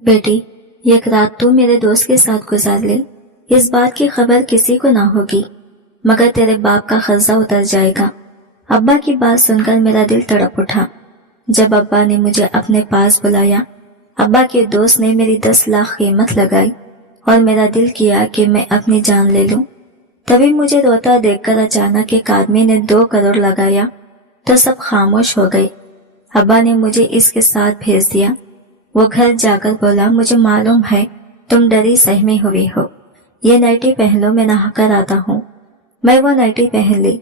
बेटी, एक रात तू मेरे दोस्त के साथ गुजार ले, इस बात की खबर किसी को ना होगी, मगर तेरे बाप का खर्जा उतर जाएगा। अब्बा की बात सुनकर मेरा दिल तड़प उठा। जब अब्बा ने मुझे अपने पास बुलाया, अब्बा के दोस्त ने मेरी 10 लाख कीमत लगाई और मेरा दिल किया कि मैं अपनी जान ले लूं। तभी मुझे रोता देखकर अचानक एक आदमी ने 2 करोड़ लगाया तो सब खामोश हो गए। अब्बा ने मुझे इसके साथ भेज दिया। वो घर जाकर बोला, मुझे मालूम है तुम डरी सहमी हुई हो, ये नाइटी पहन लो, मैं नहा कर आता हूँ। मैं वो नाइटी पहन ली।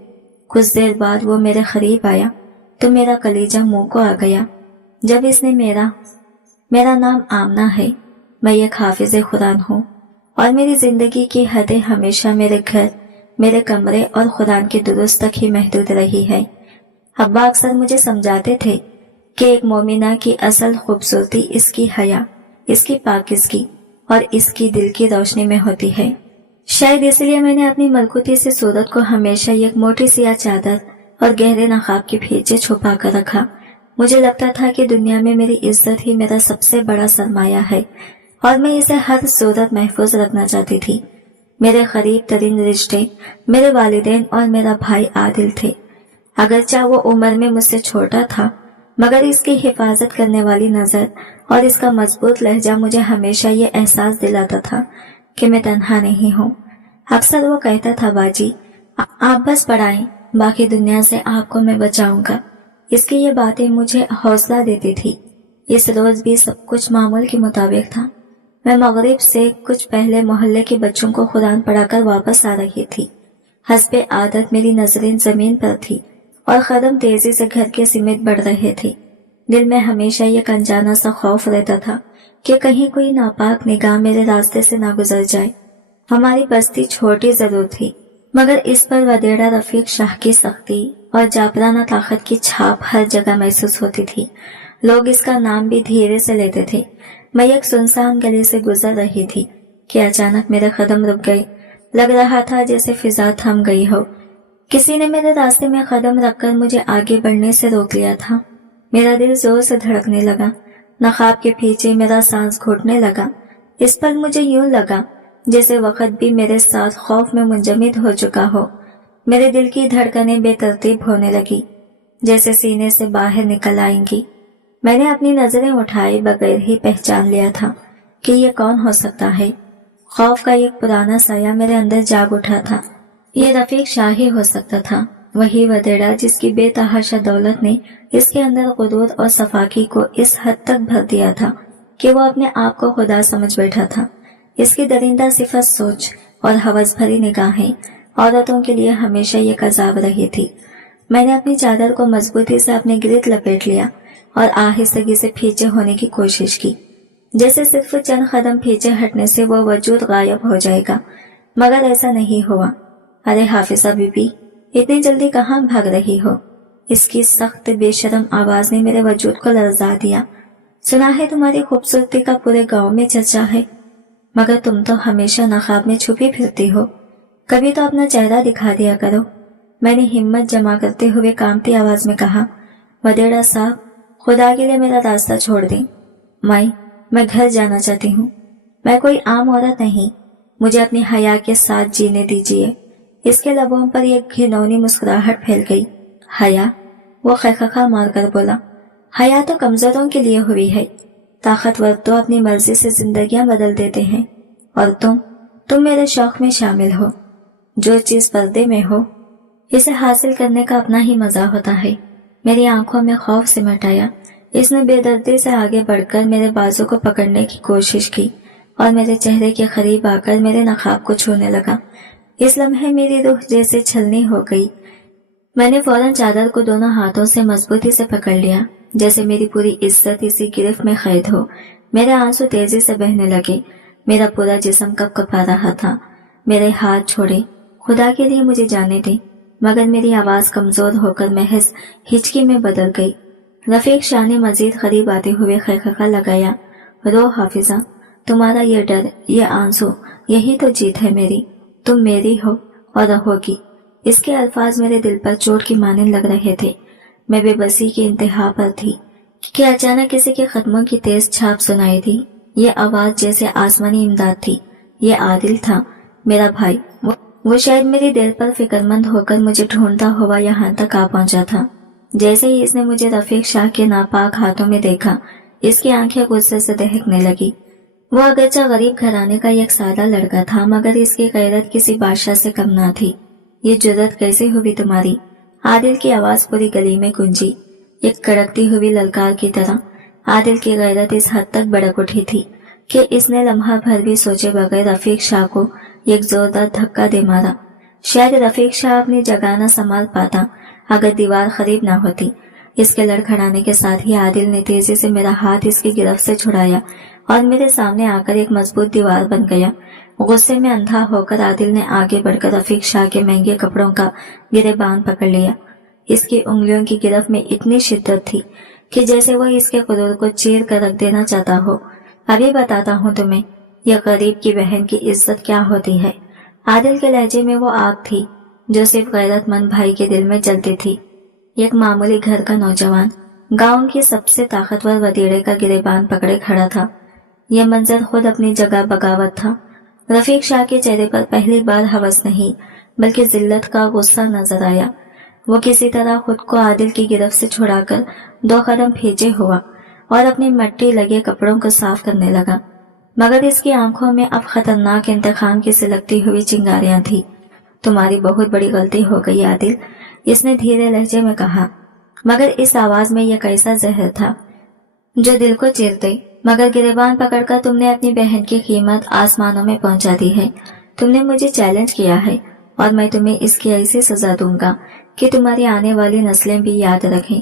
कुछ देर बाद वो मेरे करीब आया तो मेरा कलीजा मुंह को आ गया जब इसने मेरा नाम आमना है, मैं एक हाफिज़े कुरान हूँ और मेरी जिंदगी की हदें हमेशा मेरे घर, मेरे कमरे और कुरान के दुरुस्त तक ही महदूद रही है। अब्बा अक्सर मुझे समझाते थे कि एक मोमिना की असल खूबसूरती इसकी हया, इसकी पाकिज़गी और इसकी दिल की रोशनी में होती है। शायद इसलिए मैंने अपनी मलकुती से सूरत को हमेशा एक मोटी सियाह चादर और गहरे नकाब के पीछे छुपा कर रखा। मुझे लगता था कि दुनिया में मेरी इज्जत ही मेरा सबसे बड़ा सरमाया है और मैं इसे हर सूरत महफूज रखना चाहती थी। मेरे करीब तरीन रिश्ते मेरे वालिदैन और मेरा भाई आदिल थे। अगरचे वो उम्र में मुझसे छोटा था, मगर इसकी हिफाजत करने वाली नजर और इसका मजबूत लहजा मुझे हमेशा ये एहसास दिलाता था कि मैं तन्हा नहीं हूँ। अक्सर वो कहता था, बाजी आप बस पढ़ाएं, बाकी दुनिया से आपको मैं बचाऊंगा। इसकी ये बातें मुझे हौसला देती थी। इस रोज भी सब कुछ मामूल के मुताबिक था। मैं मगरिब से कुछ पहले मोहल्ले के बच्चों को कुरान पढ़ाकर वापस आ रही थी। हस्बे आदत मेरी नजरें जमीन पर थी और कदम तेजी से घर के समीप बढ़ रहे थे। दिल में हमेशा ये अनजाना सा खौफ रहता था कि कहीं कोई नापाक निगाह मेरे रास्ते से ना गुजर जाए। हमारी बस्ती छोटी जरूर थी, मगर इस पर वदेड़ा रफीक शाह की सख्ती और जापराना ताकत की छाप हर जगह महसूस होती थी। लोग इसका नाम भी धीरे से लेते थे। मैं एक सुनसान गली से गुजर रही थी कि अचानक मेरे कदम रुक गए। लग रहा था जैसे फिजा थम गई हो। किसी ने मेरे रास्ते में कदम रखकर मुझे आगे बढ़ने से रोक लिया था। मेरा दिल जोर से धड़कने लगा। नकाब के पीछे मेरा सांस घुटने लगा। इस पर मुझे यूं लगा जैसे वक्त भी मेरे साथ खौफ में मुंजमद हो चुका हो। मेरे दिल की धड़कनें बेतरतीब होने लगी, जैसे सीने से बाहर निकल आएंगी। मैंने अपनी नजरें उठाए बगैर ही पहचान लिया था कि ये कौन हो सकता है। खौफ का एक पुराना साया मेरे अंदर जाग उठा था। ये रफीक शाह ही हो सकता था, वही वदेड़ा जिसकी बेतहाशा दौलत ने इसके अंदर गुरूर और सफाकी को इस हद तक भर दिया था कि वो अपने आप को खुदा समझ बैठा था। इसकी दरिंदा सिफत सोच और हवस भरी निगाहें औरतों के लिए हमेशा ये अज़ाब रही थी। मैंने अपनी चादर को मजबूती से अपने गिर्द लपेट लिया और आहिस्तगी से पीछे होने की कोशिश की, जैसे सिर्फ चंद कदम पीछे हटने से वो वजूद गायब हो जाएगा, मगर ऐसा नहीं हुआ। अरे हाफिजा बीबी, इतनी जल्दी कहाँ भाग रही हो? इसकी सख्त बेशरम आवाज ने मेरे वजूद को लरजा दिया। सुना है तुम्हारी खूबसूरती का पूरे गांव में चर्चा है, मगर तुम तो हमेशा नकाब में छुपी फिरती हो, कभी तो अपना चेहरा दिखा दिया करो। मैंने हिम्मत जमा करते हुए कांपती आवाज में कहा, वदेड़ा साहब, खुदा के लिए मेरा रास्ता छोड़ दें। मैं घर जाना चाहती हूँ। मैं कोई आम औरत नहीं, मुझे अपनी हया के साथ जीने दीजिए। इसके लबों पर एक घिनौनी मुस्कुराहट फैल गई। हया? वो खैखा मारकर बोला, हया तो कमजोरों के लिए हुई है, ताकतवर तो अपनी मर्जी से जिंदगियां बदल देते हैं, और तुम मेरे शौक में शामिल हो। जो चीज पर्दे में हो, इसे हासिल करने का अपना ही मजा होता है। मेरी आंखों में खौफ सिमट आया। इसने बेदर्दी से आगे बढ़कर मेरे बाजू को पकड़ने की कोशिश की और मेरे चेहरे के करीब आकर मेरे नकाब को छूने लगा। इस लम्हे मेरी रूह जैसे छलनी हो गई। मैंने फौरन चादर को दोनों हाथों से मजबूती से पकड़ लिया, जैसे मेरी पूरी इज्जत इसी गिरफ्त में कैद हो। मेरे आंसू तेजी से बहने लगे। मेरा पूरा जिस्म कपकपा रहा था। मेरे हाथ छोड़े, खुदा के लिए मुझे जाने दे। मगर मेरी आवाज कमजोर होकर महज हिचकी में बदल गई। रफीक शाह ने मजीद करीब आते हुए खैखा लगाया, रो हाफिजा, तुम्हारा ये डर, ये आंसू, यही तो जीत है मेरी। तुम मेरी हो और रहोगी। इसके अल्फाज मेरे दिल पर चोट की मानने लग रहे थे। मैं बेबसी की इंतहा पर थी कि अचानक किसी के कदमों की तेज छाप सुनाई दी ये आवाज जैसे आसमानी इमदाद थी। ये आदिल था, मेरा भाई। वो शायद मेरी दिल पर फिक्रमंद होकर मुझे ढूंढता हुआ यहाँ तक आ पहुंचा था। जैसे ही इसने मुझे रफीक शाह के नापाक हाथों में देखा, इसकी आंखें गुस्से से दहकने लगी। वो अगरचे गरीब घराने का एक सादा लड़का था, मगर इसकी गैरत किसी बादशाह से कम ना थी। ये जुर्रत कैसे हुई तुम्हारी? आदिल की आवाज पूरी गली में गूंजी, एक कड़कती हुई ललकार की तरह। आदिल की गैरत इस हद तक भड़क उठी थी कि इसने लम्हा भर भी सोचे बगैर रफीक शाह को एक जोरदार धक्का दे मारा। शायद रफीक शाह अपनी जगह न संभाल पाता अगर दीवार करीब न होती। इसके लड़खड़ाने के साथ ही आदिल ने तेजी से मेरा हाथ इसकी गिरफ्त से छुड़ाया और मेरे सामने आकर एक मजबूत दीवार बन गया। गुस्से में अंधा होकर आदिल ने आगे बढ़कर रफीक शाह के महंगे कपड़ों का गिरेबान पकड़ लिया। इसकी उंगलियों की गिरफ्त में इतनी शिद्दत थी कि जैसे वो इसके गुरूर को चीर कर रख देना चाहता हो। अभी बताता हूँ तुम्हें, यह गरीब की बहन की इज्जत क्या होती है। आदिल के लहजे में वो आग थी जो सिर्फ गैरतमंद भाई के दिल में जलती थी। एक मामूली घर का नौजवान गांव की सबसे ताकतवर वतीड़े का गिरेबान पकड़े खड़ा था। यह मंजर खुद अपनी जगह बगावत था। रफीक शाह के चेहरे पर पहली बार हवस नहीं बल्कि जिल्लत का गुस्सा नजर आया। वो किसी तरह खुद को आदिल की गिरफ्त से छुड़ाकर 2 कदम पीछे हुआ और अपनी मट्टी लगे कपड़ों को साफ करने लगा, मगर इसकी आंखों में अब खतरनाक इंतकाम की सिलकती हुई चिंगारियां थी। तुम्हारी बहुत बड़ी गलती हो गई आदिल, इसने धीरे लहजे में कहा, मगर इस आवाज में यह कैसा जहर था जो दिल को चीरते। मगर गिरेबान पकड़कर तुमने अपनी बहन की कीमत आसमानों में पहुंचा दी है। तुमने मुझे चैलेंज किया है और मैं तुम्हें इसकी ऐसी सजा दूंगा कि तुम्हारी आने वाली नस्लें भी याद रखें।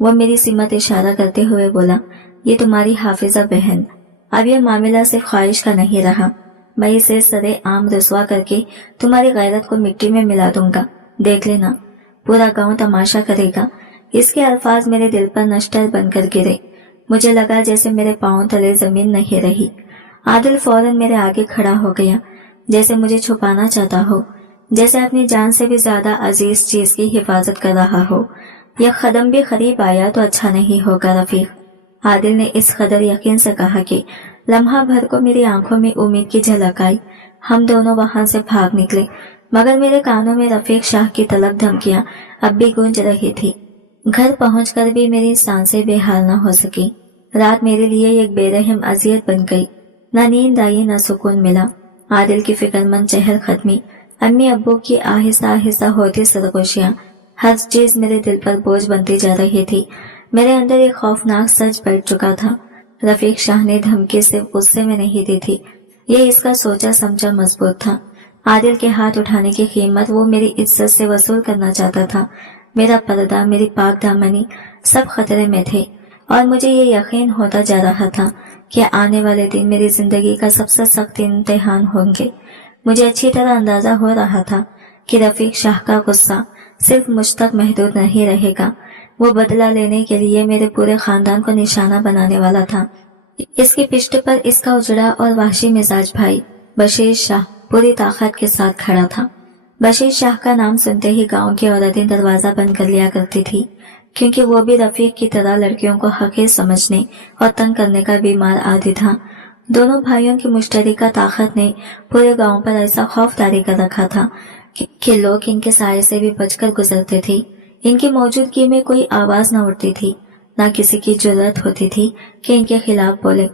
वो मेरी सिमत इशारा करते हुए बोला, ये तुम्हारी हाफिजा बहन। अब यह मामला सिर्फ ख्वाहिश का नहीं रहा, मैं इसे सरे आम रसवा करके तुम्हारी गैरत को मिट्टी में मिला दूंगा। देख लेना, पूरा गांव तमाशा करेगा। इसके अल्फाज मेरे दिल पर नश्तर बनकर गिरे। मुझे लगा जैसे मेरे पांव तले जमीन नहीं रही। आदिल फौरन मेरे आगे खड़ा हो गया, जैसे मुझे छुपाना चाहता हो, जैसे अपनी जान से भी ज्यादा अजीज चीज की हिफाजत कर रहा हो। यह कदम भी करीब आया तो अच्छा नहीं होगा रफीक। आदिल ने इस कदर यकीन से कहा कि लम्हा भर को मेरी आंखों में उम्मीद की झलक आई। हम दोनों वहां से भाग निकले, मगर मेरे कानों में रफीक शाह की तलब धमकियां अब भी गूंज रही थी। घर पहुंचकर भी मेरी सांसें बेहाल न हो सकी। रात मेरे लिए एक बेरहम अजियत बन गई। न नींद आई न सुकून मिला। आदिल की फिक्रमंद चहल खत्मी, अम्मी अब्बू की आहिस्ता आहिस्ता होती सरगोशियां, हर चीज मेरे दिल पर बोझ बनती जा रही थी। मेरे अंदर एक खौफनाक सच बैठ चुका था। रफीक शाह ने धमकी सिर्फ गुस्से में नहीं दी थी, ये इसका सोचा समझा मजबूत था। आदिल के हाथ उठाने की कीमत वो मेरी इज्जत से वसूल करना चाहता था। मेरा पर्दा, मेरी पाक दामनी सब खतरे में थे और मुझे ये यकीन होता जा रहा था कि आने वाले दिन मेरी जिंदगी का सबसे सख्त इम्तिहान होंगे। मुझे अच्छी तरह अंदाजा हो रहा था कि रफीक शाह का गुस्सा सिर्फ मुझ तक महदूद नहीं रहेगा। वो बदला लेने के लिए मेरे पूरे खानदान को निशाना बनाने वाला था। इसकी पिष्ट पर इसका उजड़ा और वहशी मिजाज भाई बशीर शाह पूरी ताकत के साथ खड़ा था। बशीर शाह का नाम सुनते ही गांव की औरतें दरवाजा बंद कर लिया करती थी, क्योंकि वो भी रफीक की तरह लड़कियों को हकीर समझने और तंग करने का बीमार आदी था। दोनों भाइयों की मुश्तरका ताकत ने पूरे गांव पर ऐसा खौफ तारी कर रखा था कि लोग इनके साये से भी बचकर गुजरते थे। इनकी मौजूदगी में कोई आवाज न उठती थी, न किसी की जरूरत होती थी कि इनके खिलाफ बोले।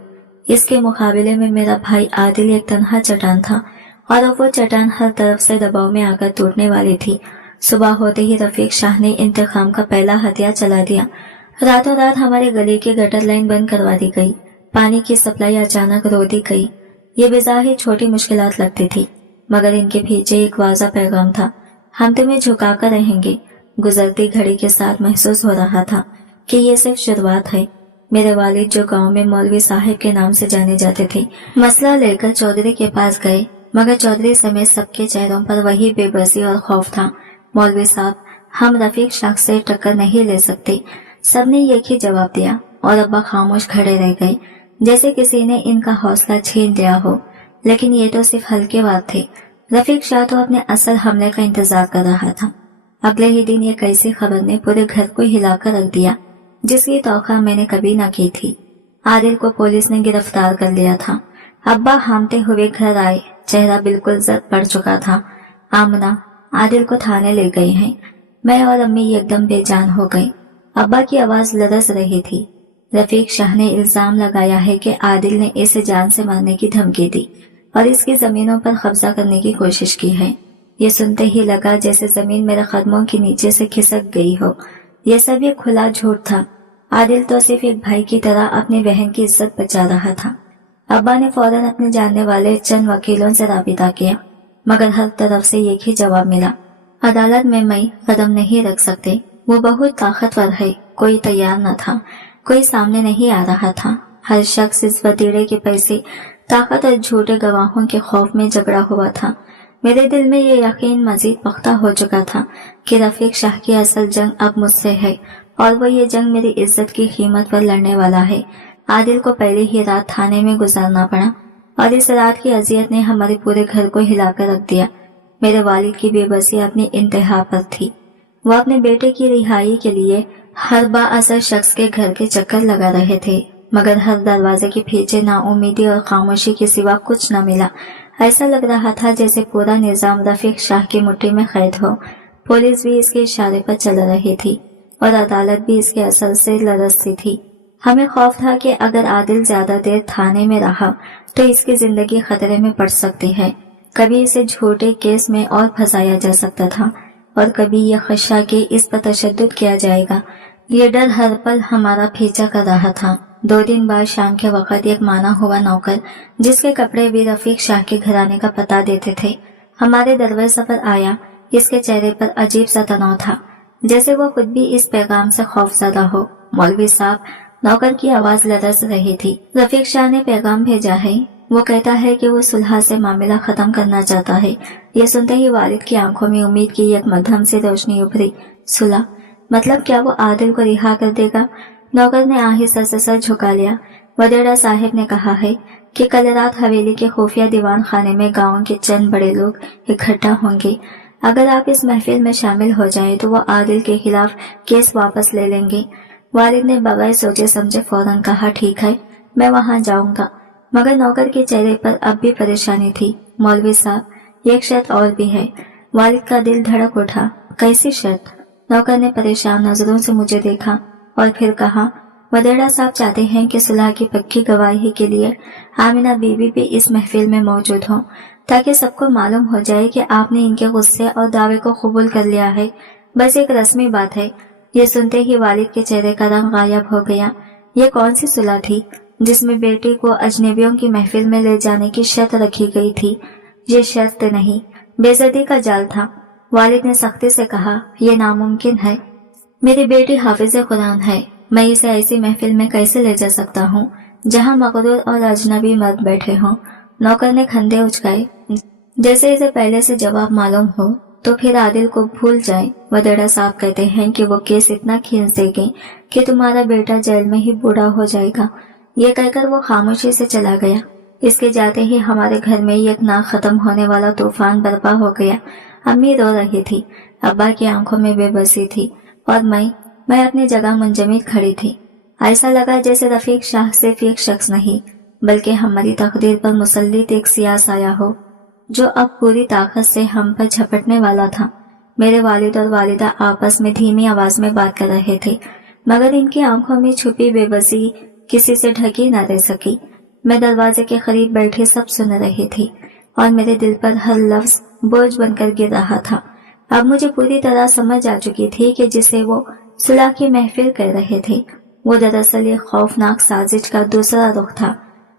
इसके मुकाबले में मेरा भाई आदिल एक तन्हा चट्टान था और अब वो चट्टान हर तरफ से दबाव में आकर टूटने वाली थी। सुबह होते ही रफीक शाह ने इंतकाम का पहला हथियार चला दिया। रातों रात हमारे गली की गटर लाइन बंद करवा दी गई। पानी की सप्लाई अचानक रोक दी गई। ये बेजाही छोटी मुश्किलात लगती थी, मगर इनके पीछे एक वाज़ा पैगाम था, हम तुम्हें झुकाकर रहेंगे। गुजरती घड़ी के साथ महसूस हो रहा था कि ये सिर्फ शुरुआत है। मेरे वालिद जो गांव में मौलवी साहिब के नाम से जाने जाते थे, मसला लेकर चौधरी के पास गए, मगर चौधरी समेत सबके चेहरों पर वही बेबसी और खौफ था। मौलवी साहब, हम रफीक शाह से टक्कर नहीं ले सकते। सबने एक ही जवाब दिया और अब्बा खामोश खड़े रह गए, जैसे किसी ने इनका हौसला छीन लिया हो। लेकिन ये तो सिर्फ हल्के वार थे। रफीक शाह तो अपने असल हमले का इंतजार कर रहा था। अगले ही दिन एक ऐसी खबर ने पूरे घर को हिलाकर रख दिया जिसकी तौखा मैंने कभी न की थी। आदिल को पुलिस ने गिरफ्तार कर लिया था। अब्बा हामते हुए घर आए, चेहरा बिल्कुल जद पड़ चुका था। आमना, आदिल को थाने ले गए हैं। मैं और अम्मी एकदम बेजान हो गई। अब्बा की आवाज लरस रही थी। रफीक शाह ने इल्जाम लगाया है कि आदिल ने इसे जान से मारने की धमकी दी और इसकी जमीनों पर कब्जा करने की कोशिश की है। ये सुनते ही लगा जैसे जमीन मेरे कदमों के नीचे से खिसक गई हो। ये सब ये खुला झूठ था। आदिल तो सिर्फ एक भाई की तरह अपनी बहन की इज्जत बचा रहा था। अब्बा ने फौरन अपने जानने वाले चंद वकीलों से राबिता किया, मगर हर तरफ से एक ही जवाब मिला, अदालत में मैं कदम नहीं रख सकते। वो बहुत ताकतवर है। कोई तैयार न था, कोई सामने नहीं आ रहा था। हर शख्स इस वतीरे के पैसे, ताकत और झूठे गवाहों के खौफ में झगड़ा हुआ था। मेरे दिल में ये यकीन मजीद पख्ता हो चुका था कि रफीक शाह की असल जंग अब मुझसे है और वो ये जंग मेरी इज्जत की कीमत पर लड़ने वाला है। आदिल को पहले ही रात थाने में गुजारना पड़ा और इस रात की अजियत ने हमारे पूरे घर को हिलाकर रख दिया। मेरे वालिद की बेबसी अपनी इंतहा पर थी। वो अपने बेटे की रिहाई के लिए हर बाअसर शख्स के घर के चक्कर लगा रहे थे, मगर हर दरवाजे के पीछे नाउमीदी और खामोशी के सिवा कुछ न मिला। ऐसा लग रहा था जैसे पूरा निजाम रफीक शाह की मुट्ठी में कैद हो। पुलिस भी इसके इशारे पर चल रही थी और अदालत भी इसके असर से लरसती थी। हमें खौफ था कि अगर आदिल ज्यादा देर थाने में रहा तो इसकी जिंदगी खतरे में पड़ सकती है। कभी इसे झूठे केस में और फंसाया जा सकता था और कभी यह खदशा कि इस पर तशद्दुद किया जाएगा। ये डर हर पल हमारा पीछा कर रहा था। 2 दिन बाद शाम के वक्त एक माना हुआ नौकर, जिसके कपड़े भी रफीक शाह के घराने का पता देते थे, हमारे दरवाजे पर आया। इसके चेहरे पर अजीब सा तनाव था, जैसे वो खुद भी इस पैगाम से खौफजदा हो। मौलवी साहब, नौकर की आवाज लरस रही थी। रफीक शाह ने पैगाम भेजा है। वो कहता है कि वो सुलह से मामला खत्म करना चाहता है। ये सुनते ही वालिद की आंखों में उम्मीद की एक मध्यम सी रोशनी उभरी। सुलह मतलब क्या वो आदिल को रिहा कर देगा? नौकर ने आहिस्ता से सर झुका लिया। वडेरा साहिब ने कहा है कि कल रात हवेली के खुफिया दीवान खाने में गांव के चंद बड़े लोग इकट्ठा होंगे। अगर आप इस महफिल में शामिल हो जाएं तो वो आदिल के खिलाफ केस वापस ले लेंगे। वालिद ने बगैर सोचे समझे फौरन कहा, ठीक है, मैं वहां जाऊंगा। मगर नौकर के चेहरे पर अब भी परेशानी थी। मौलवी साहब, एक शर्त और भी है। वालिद का दिल धड़क उठा। कैसी शर्त? नौकर ने परेशान नजरों से मुझे देखा और फिर कहा, वडेरा साहब चाहते हैं कि सुलह की पक्की गवाही के लिए आमिना बीबी भी इस महफिल में मौजूद हो, ताकि सबको मालूम हो जाए कि आपने इनके गुस्से और दावे को कबूल कर लिया है। बस एक रस्मी बात है। ये सुनते ही वालिद के चेहरे का रंग गायब हो गया। ये कौन सी सुलह थी जिसमें बेटी को अजनबियों की महफिल में ले जाने की शर्त रखी गई थी? ये शर्त नहीं, बेइज्जती का जाल था। वालिद ने सख्ती से कहा, यह नामुमकिन है। मेरी बेटी हाफिज कुरान है। मैं इसे ऐसी महफिल में कैसे ले जा सकता हूँ जहाँ मगरूर और अजनबी मर्द बैठे हों? नौकर ने खंडे उचकाए, जैसे इसे पहले से जवाब मालूम हो। तो फिर आदिल को भूल जाए। वडेरा साहब कहते हैं कि वो केस इतना खींच देंगे कि तुम्हारा बेटा जेल में ही बूढ़ा हो जाएगा। ये कहकर वो खामोशी से चला गया। इसके जाते ही हमारे घर में एक ना खत्म होने वाला तूफान बर्पा हो गया। अम्मी रो रही थी, अब्बा की आंखों में बेबसी थी और मैं अपनी जगह मुंजमद खड़ी थी। ऐसा लगा जैसे रफीक शाह सिर्फ एक शख्स नहीं, बल्कि हमारी तकदीर पर मुसल्लित एक सियाह साया हो, जो अब पूरी ताकत से हम पर झपटने वाला था। मेरे वालिद और वालिदा आपस में धीमी आवाज में बात कर रहे थे, मगर इनकी आंखों में छुपी बेबसी किसी से ढकी न रह सकी। मैं दरवाजे के करीब बैठे सब सुन रही थी और मेरे दिल पर हर लफ्ज बोझ बनकर गिर रहा था। अब मुझे पूरी तरह समझ आ चुकी थी कि जिसे वो सुलह की महफिल कह रहे थे, वो दरअसल एक खौफनाक साजिश का दूसरा रुख था।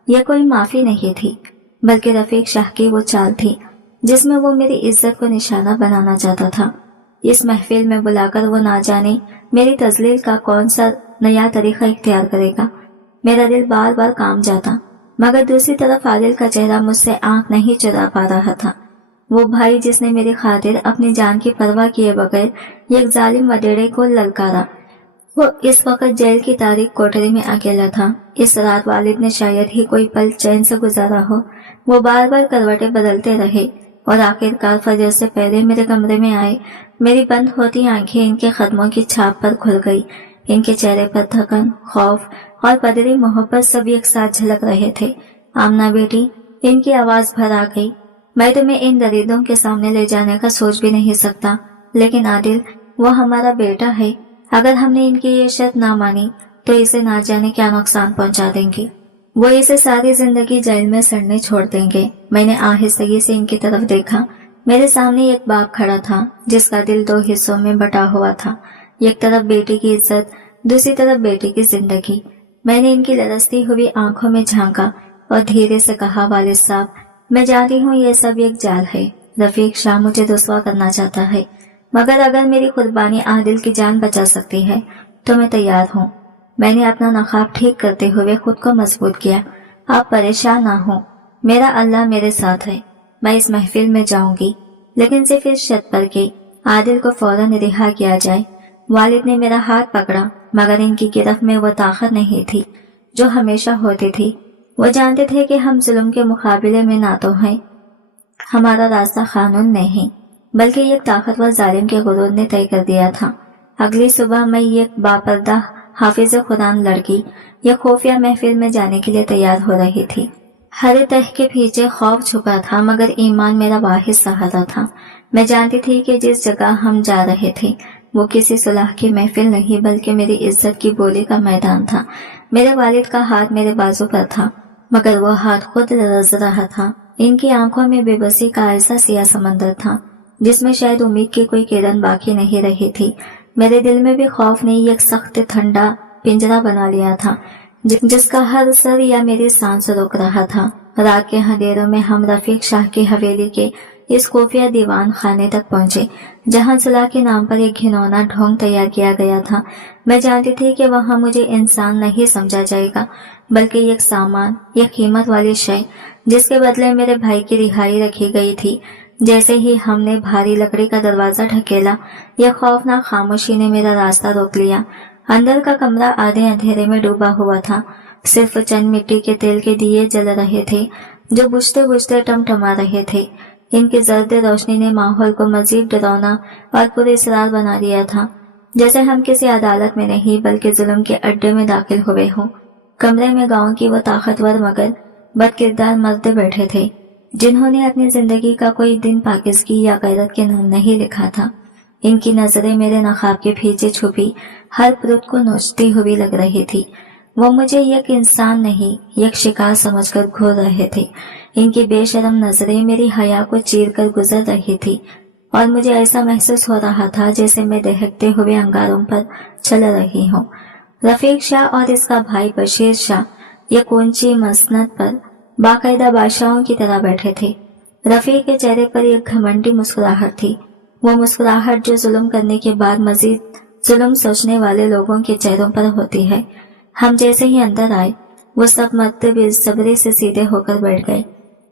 यह कोई माफी नहीं थी, बल्कि रफीक शाह की वो चाल थी जिसमें वो मेरी इज्जत को निशाना बनाना चाहता था। इस महफिल में बुलाकर वो ना जाने मेरी तजलील का कौन सा नया तरीका इख्तियार करेगा। मेरा दिल बार बार काम जाता, मगर दूसरी तरफ आदिल का चेहरा मुझसे आंख नहीं चुरा पा रहा था। वो भाई जिसने मेरी खातिर अपनी जान की परवाह किए बगैर एक जालिम वडेरे को ललकारा, वो इस वक्त जेल की तारीख कोठरी में अकेला था। इस रात वालिद ने शायद ही कोई पल चैन से गुजारा हो। वो बार बार करवटें बदलते रहे और आखिरकार फजर से पहले मेरे कमरे में आए। मेरी बंद होती आंखें इनके कदमों की छाप पर खुल गई। इनके चेहरे पर थकन, खौफ और पदरी मोहब्बत सब एक साथ झलक रहे थे। आमना बेटी, इनकी आवाज भर आ गई। मैं तुम्हें इन दरिद्रों के सामने ले जाने का सोच भी नहीं सकता, लेकिन आदिल, वो हमारा बेटा है। अगर हमने इनकी ये शर्त ना मानी तो इसे ना जाने क्या नुकसान पहुंचा देंगे। वो इसे सारी जिंदगी जेल में सड़ने छोड़ देंगे। मैंने आहिस्तगी से इनकी तरफ देखा। मेरे सामने एक बाप खड़ा था जिसका दिल दो हिस्सों में बटा हुआ था। एक तरफ बेटी की इज्जत, दूसरी तरफ बेटी की जिंदगी। मैंने इनकी लरसती हुई आंखों में झांका और धीरे से कहा, वालिद साहब, मैं जानती हूँ ये सब एक जाल है। रफीक शाह मुझे रुसवा करना चाहता है, मगर अगर मेरी कुर्बानी आदिल की जान बचा सकती है तो मैं तैयार हूँ। मैंने अपना नकाब ठीक करते हुए खुद को मजबूत किया। आप परेशान ना हो, मेरा अल्लाह मेरे साथ है। मैं इस महफिल में जाऊंगी, लेकिन सिर्फ इस शर्त पर कि आदिल को फौरन रिहा किया जाए। वालिद ने मेरा हाथ पकड़ा, मगर इनकी गिरफ्त में वो ताकत नहीं थी जो हमेशा होती थी। वो जानते थे कि हम जुल्म के मुकाबले में ना तो हैं, हमारा रास्ता कानून नहीं, बल्कि एक ताकतवर जालिम के गुरूर ने तय कर दिया था। अगली सुबह मैं एक बापर्दा हाफिज कुरान लड़की या खुफिया महफिल में जाने के लिए तैयार हो रही थी। हर तह के पीछे खौफ छुपा था, मगर ईमान मेरा वाहिद सहारा था। मैं जानती थी कि जिस जगह हम जा रहे थे वो किसी सुलह की महफिल नहीं, बल्कि मेरी इज्जत की बोली का मैदान था। मेरे वालिद का हाथ मेरे बाजू पर था, मगर वो हाथ खुद लरज रहा था। इनकी आंखों में बेबसी का ऐसा सिया समंदर था जिसमें शायद उम्मीद की कोई किरण बाकी नहीं रही थी। मेरे दिल में भी खौफ ने एक सख्त ठंडा पिंजरा बना लिया था जिसका हर सर या मेरी सांस रोक रहा था। रात के अंधेरों में हम रफीक शाह की हवेली के इस खुफिया दीवान खाने तक पहुंचे, जहां सुलह के नाम पर एक घिनौना ढोंग तैयार किया गया था। मैं जानती थी कि वहां मुझे इंसान नहीं समझा जाएगा, बल्कि एक सामान, एक कीमत वाली शय जिसके बदले मेरे भाई की रिहाई रखी गई थी। जैसे ही हमने भारी लकड़ी का दरवाजा ढकेला, यह खौफनाक खामोशी ने मेरा रास्ता रोक लिया। अंदर का कमरा आधे अंधेरे में डूबा हुआ था। सिर्फ चंद मिट्टी के तेल के दिए जल रहे थे जो बुझते बुझते टमटमा रहे थे। इनकी जर्द रोशनी ने माहौल को मजीद डरावना और पुरअसरार बना दिया था, जैसे हम किसी अदालत में नहीं बल्कि जुल्म के अड्डे में दाखिल हुए हों। कमरे में गांव की वो ताकतवर मगर बदकिरदार मर्द बैठे थे जिन्होंने अपनी जिंदगी का कोई दिन पाकिज़गी या गैरत के नाम नहीं लिखा था। इनकी नजरें मेरे नकाब के पीछे छुपी हर पुरुष को नोचती हुई लग रही थी। वो मुझे एक इंसान नहीं, एक शिकार समझकर घूर रहे थे। इनकी बेशरम नजरें मेरी हया को चीर कर गुजर रही थी और मुझे ऐसा महसूस हो रहा था जैसे मैं दहकते हुए अंगारों पर चल रही हूँ। रफीक शाह और इसका भाई बशीर शाह एक ऊंची मसनद पर बाकायदा बादशाहों की तरह बैठे थे। रफीक के चेहरे पर एक घमंडी मुस्कुराहट थी, वो मुस्कुराहट जो जुल्म करने के बाद मजीद जुल्म सोचने वाले लोगों के चेहरों पर होती है। हम जैसे ही अंदर आए, वो सब मर्द बेसब्री से सीधे होकर बैठ गए,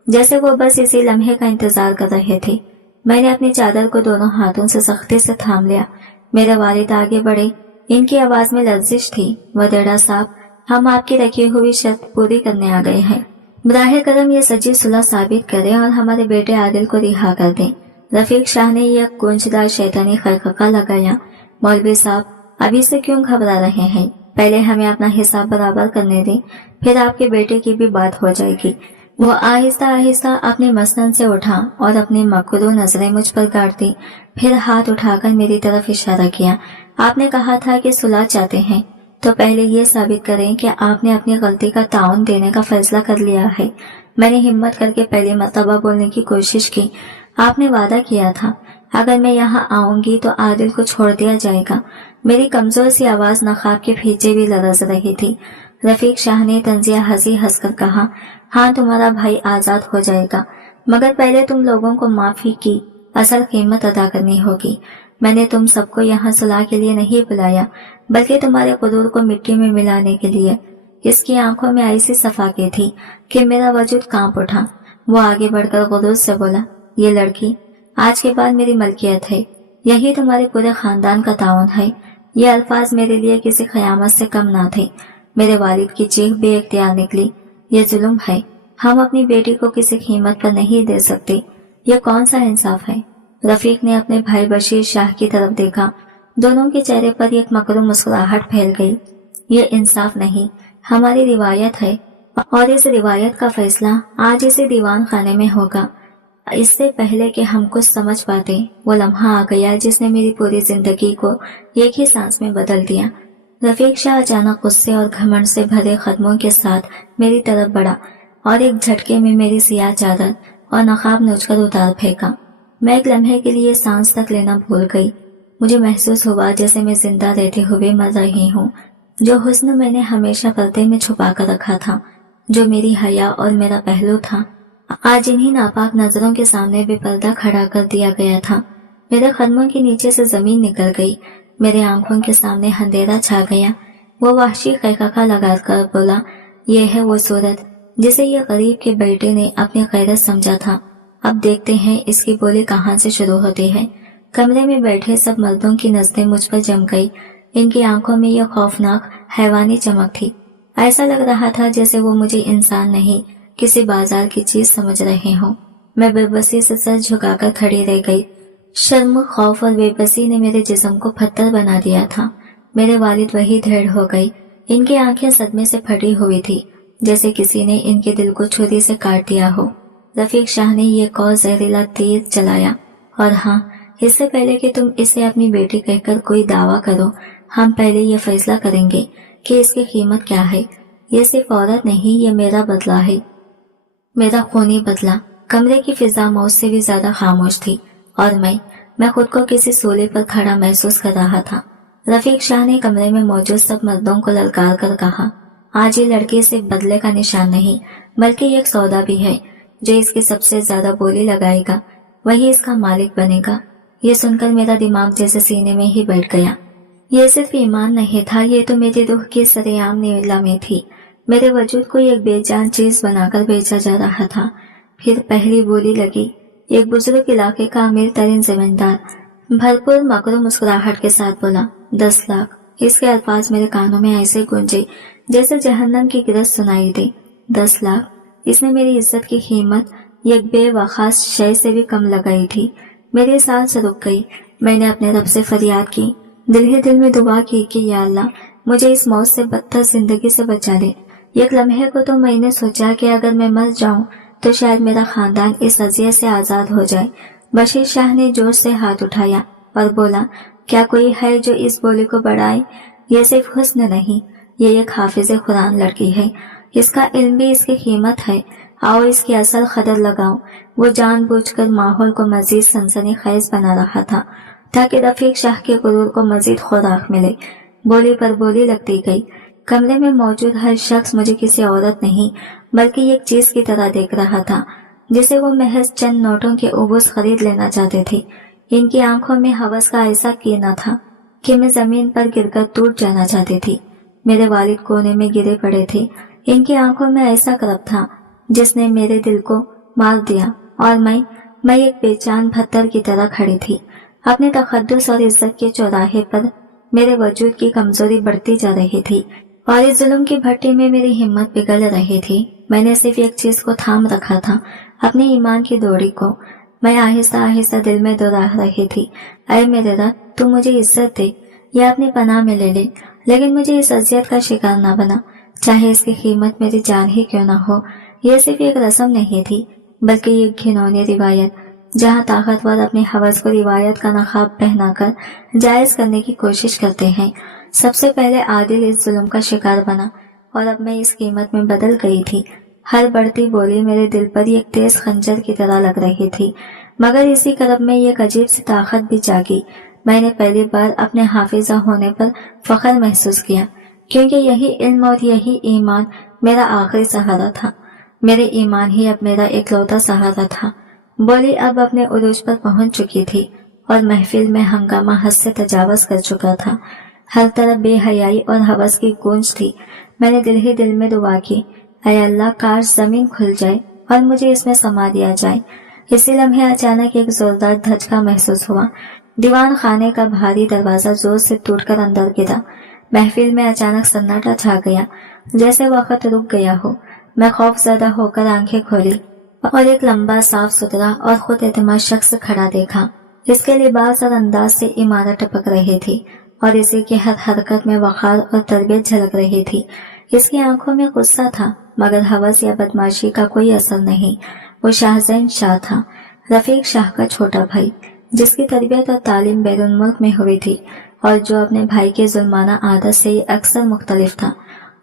जैसे वो बस इसी लम्हे का इंतजार कर रहे थे। मैंने अपनी चादर को दोनों हाथों से सख्ती से थाम लिया। मेरे वालिद आगे बढ़े, इनकी आवाज में लर्जिश थी। वदेड़ा साहब, हम आपकी रखी हुई शर्त पूरी करने आ गए हैं। बराह करम ये सच्ची सुलह साबित करें और हमारे बेटे आदिल को रिहा कर दें। रफीक शाह ने यह गूंजदार शैतानी खरखका लगाया। मौलवी साहब, अभी से क्यों घबरा रहे हैं? पहले हमें अपना हिसाब बराबर करने दें, फिर आपके बेटे की भी बात हो जाएगी। वो आहिस्ता आहिस्ता अपने मसनद से उठा और अपनी मकरू नजरें मुझ पर गाड़ दी। फिर हाथ उठाकर मेरी तरफ इशारा किया। आपने कहा था कि सुलह चाहते हैं, तो पहले ये साबित करें कि आपने अपनी गलती का ताउन देने का फैसला कर लिया है। मैंने हिम्मत करके पहली मर्तबा बोलने की कोशिश की। आपने वादा किया था अगर मैं यहाँ आऊंगी तो आदिल को छोड़ दिया जाएगा। मेरी कमजोर सी आवाज नकाब के पीछे भी लरज रही थी। रफीक शाह ने तंजिया हंसी हंसकर कहा, हाँ, तुम्हारा भाई आजाद हो जाएगा, मगर पहले तुम लोगों को माफी की असल कीमत अदा करनी होगी। मैंने तुम सबको यहाँ सुलह के लिए नहीं बुलाया, बल्कि तुम्हारे गुरूर को मिट्टी में मिलाने के लिए। इसकी आंखों में ऐसी सफाकी थी कि मेरा वजूद कांप उठा। वो आगे बढ़कर गुरूर से बोला, ये लड़की आज के बाद मेरी मलकियत है, यही तुम्हारे पूरे खानदान का ताउन है। ये अल्फाज मेरे लिए किसी क़यामत से कम ना थे। मेरे वालिद की चीख बेइख्तियार निकली, ये जुल्म है, हम अपनी बेटी को किसी कीमत पर नहीं दे सकते। ये कौन सा इंसाफ है? रफीक ने अपने भाई बशीर शाह की तरफ देखा। दोनों के चेहरे पर एक मकरूम मुस्कुराहट फैल गई। ये इंसाफ नहीं, ہماری روایت ہے اور اس روایت کا فیصلہ آج اسی دیوان خانے میں ہوگا۔ اس سے پہلے کہ ہم کچھ سمجھ پاتے وہ لمحہ آ گیا جس نے میری پوری زندگی کو ایک ہی سانس میں بدل دیا۔ رفیق شاہ اچانک غصے اور گھمنڈ سے بھرے قدموں کے ساتھ میری طرف بڑھا اور ایک جھٹکے میں میری سیاہ چادر اور نقاب نوچ کر اتار پھینکا۔ میں ایک لمحے کے لیے سانس تک لینا بھول گئی۔ مجھے محسوس ہوا جیسے میں زندہ رہتے ہوئے مر رہی ہوں۔ جو حسن میں نے ہمیشہ پردے میں چھپا کر رکھا تھا، جو میری حیا اور میرا پہلو تھا، آج انہی ناپاک نظروں کے سامنے بے پردہ کھڑا کر دیا گیا تھا۔ میرے قدموں کے نیچے سے زمین نکل گئی، میرے آنکھوں کے سامنے اندھیرا چھا گیا۔ وہ وحشی قہقہہ لگا کر بولا، یہ ہے وہ صورت جسے یہ غریب کے بیٹے نے اپنی غیرت سمجھا تھا۔ اب دیکھتے ہیں اس کی بولی کہاں سے شروع ہوتی ہے۔ کمرے میں بیٹھے سب مردوں کی نظریں مجھ پر جم گئی۔ ان کی آنکھوں میں یہ خوفناک حیوانی چمک تھی۔ ایسا لگ رہا تھا جیسے وہ مجھے انسان نہیں کسی بازار کی چیز سمجھ رہے ہوں۔ میں بے بسی سے سر جھکا کر کھڑی رہ گئی۔ شرم، خوف اور بے بسی نے میرے جسم کو پتھر بنا دیا تھا۔ میرے والد وہی دھیڑ ہو گئی۔ ان کی آنکھیں صدمے سے پھٹی ہوئی تھی، جیسے کسی نے ان کے دل کو چھری سے کاٹ دیا ہو۔ رفیق شاہ نے یہ کوہ زہریلا تیر چلایا، اور ہاں، اس سے پہلے کہ تم اسے اپنی بیٹی کہہ کر کوئی دعویٰ کرو، ہم پہلے یہ فیصلہ کریں گے کہ اس کی قیمت کیا ہے۔ یہ صرف عورت نہیں، یہ میرا بدلہ ہے، میرا خونی بدلہ۔ کمرے کی فضا موت سے بھی زیادہ خاموش تھی، اور میں خود کو کسی سولے پر کھڑا محسوس کر رہا تھا۔ رفیق شاہ نے کمرے میں موجود سب مردوں کو للکار کر کہا، آج یہ لڑکی صرف بدلے کا نشان نہیں، بلکہ ایک سودا بھی ہے۔ جو اس کی سب سے زیادہ بولی لگائے گا وہی اس کا مالک بنے گا۔ یہ سن کر میرا دماغ جیسے سینے میں ہی بیٹھ گیا۔ یہ صرف ایمان نہیں تھا، یہ تو میری روح کی سرعام نیلامی تھی۔ میرے وجود کو ایک بے جان چیز بنا کر بیچا جا رہا تھا۔ پھر پہلی بولی لگی۔ ایک بزرگ علاقے کا امیر ترین زمیندار بھرپور مکر و مسکراہٹ کے ساتھ بولا، 10 لاکھ۔ اس کے الفاظ میرے کانوں میں ایسے گونجے جیسے جہنم کی گرج سنائی دی۔ 10 لاکھ! اس نے میری عزت کی قیمت ایک بے وقاص شے سے بھی کم لگائی تھی۔ میری سانس رک گئی۔ میں نے اپنے رب سے فریاد کی، دل ہی دل میں دعا کی کہ یا اللہ، مجھے اس موت سے بدتر زندگی سے بچا لے۔ ایک لمحے کو تو میں نے سوچا کہ اگر میں مر جاؤں تو شاید میرا خاندان اس اذیت سے آزاد ہو جائے۔ بشیر شاہ نے جوش سے ہاتھ اٹھایا اور بولا، کیا کوئی ہے جو اس بولی کو بڑھائے؟ یہ صرف حسن نہیں، یہ ایک حافظ قرآن لڑکی ہے۔ اس کا علم بھی اس کی قیمت ہے۔ آؤ اس کی اصل قدر لگاؤ۔ وہ جان بوجھ کر ماحول کو مزید سنسنی خیز بنا رہا تھا تاکہ رفیق شاہ کے غرور کو مزید خوراک ملے۔ بولی پر بولی لگتی گئی۔ کمرے میں موجود ہر شخص مجھے کسی عورت نہیں بلکہ ایک چیز کی طرح دیکھ رہا تھا جسے وہ محض چند نوٹوں کے عبوس خرید لینا چاہتے تھے۔ ان کی آنکھوں میں ہوس کا ایسا کینہ تھا کہ میں زمین پر گر کر ٹوٹ جانا چاہتی تھی۔ میرے والد کونے میں گرے پڑے تھے۔ ان کی آنکھوں میں ایسا کرب تھا جس نے میرے دل کو مار دیا، اور میں ایک بے جان پتھر کی طرح کھڑی تھی۔ اپنے تقدس اور عزت کے چوراہے پر میرے وجود کی کمزوری بڑھتی جا رہی تھی، اور اس ظلم کی بھٹی میں میری ہمت پگھل رہی تھی۔ میں نے صرف ایک چیز کو تھام رکھا تھا، اپنے ایمان کی ڈوری کو۔ میں آہستہ آہستہ دل میں دوہرا رہی تھی، اے میرے رب، تو مجھے عزت دے یا اپنی پناہ میں لے لے، لیکن مجھے اس اذیت کا شکار نہ بنا، چاہے اس کی قیمت میری جان ہی کیوں نہ ہو۔ یہ صرف ایک رسم نہیں تھی بلکہ ایک گھنونی روایت، جہاں طاقتور اپنے ہوس کو روایت کا نقاب پہنا کر جائز کرنے کی کوشش کرتے ہیں۔ سب سے پہلے عادل اس ظلم کا شکار بنا، اور اب میں اس قیمت میں بدل گئی تھی۔ ہر بڑھتی بولی میرے دل پر ایک تیز خنجر کی طرح لگ رہی تھی، مگر اسی کرب میں ایک عجیب سی طاقت بھی جاگی۔ میں نے پہلی بار اپنے حافظہ ہونے پر فخر محسوس کیا، کیونکہ یہی علم اور یہی ایمان میرا آخری سہارا تھا۔ میرے ایمان ہی اب میرا اکلوتا سہارا تھا۔ بولی اب اپنے عروج پر پہنچ چکی تھی، اور محفل میں ہنگامہ حد سے تجاوز کر چکا تھا۔ ہر طرف بے حیائی اور ہوس کی گونج تھی۔ میں نے دل ہی دل میں دعا کی، اے اللہ، کاش زمین کھل جائے اور مجھے اس میں سما دیا جائے۔ اسی لمحے اچانک ایک زوردار دھچکا محسوس ہوا۔ دیوان خانے کا بھاری دروازہ زور سے ٹوٹ کر اندر گرا۔ محفل میں اچانک سناٹا چھا گیا، جیسے وقت رک گیا ہو۔ میں خوف زدہ ہو کر آنکھیں کھولی اور ایک لمبا، صاف ستھرا اور خود اعتماد شخص کھڑا دیکھا۔ اس کے لباس اور انداز سے عمارت ٹپک رہی تھی، اور اسی کی ہر حرکت میں وقار اور تربیت جھلک رہی تھی۔ اس کی آنکھوں میں غصہ تھا مگر ہوس یا بدماشی کا کوئی اثر نہیں۔ وہ شاہزین شاہ تھا، رفیق شاہ کا چھوٹا بھائی، جس کی تربیت اور تعلیم بیرون ملک میں ہوئی تھی اور جو اپنے بھائی کی ظلمانہ عادت سے اکثر مختلف تھا۔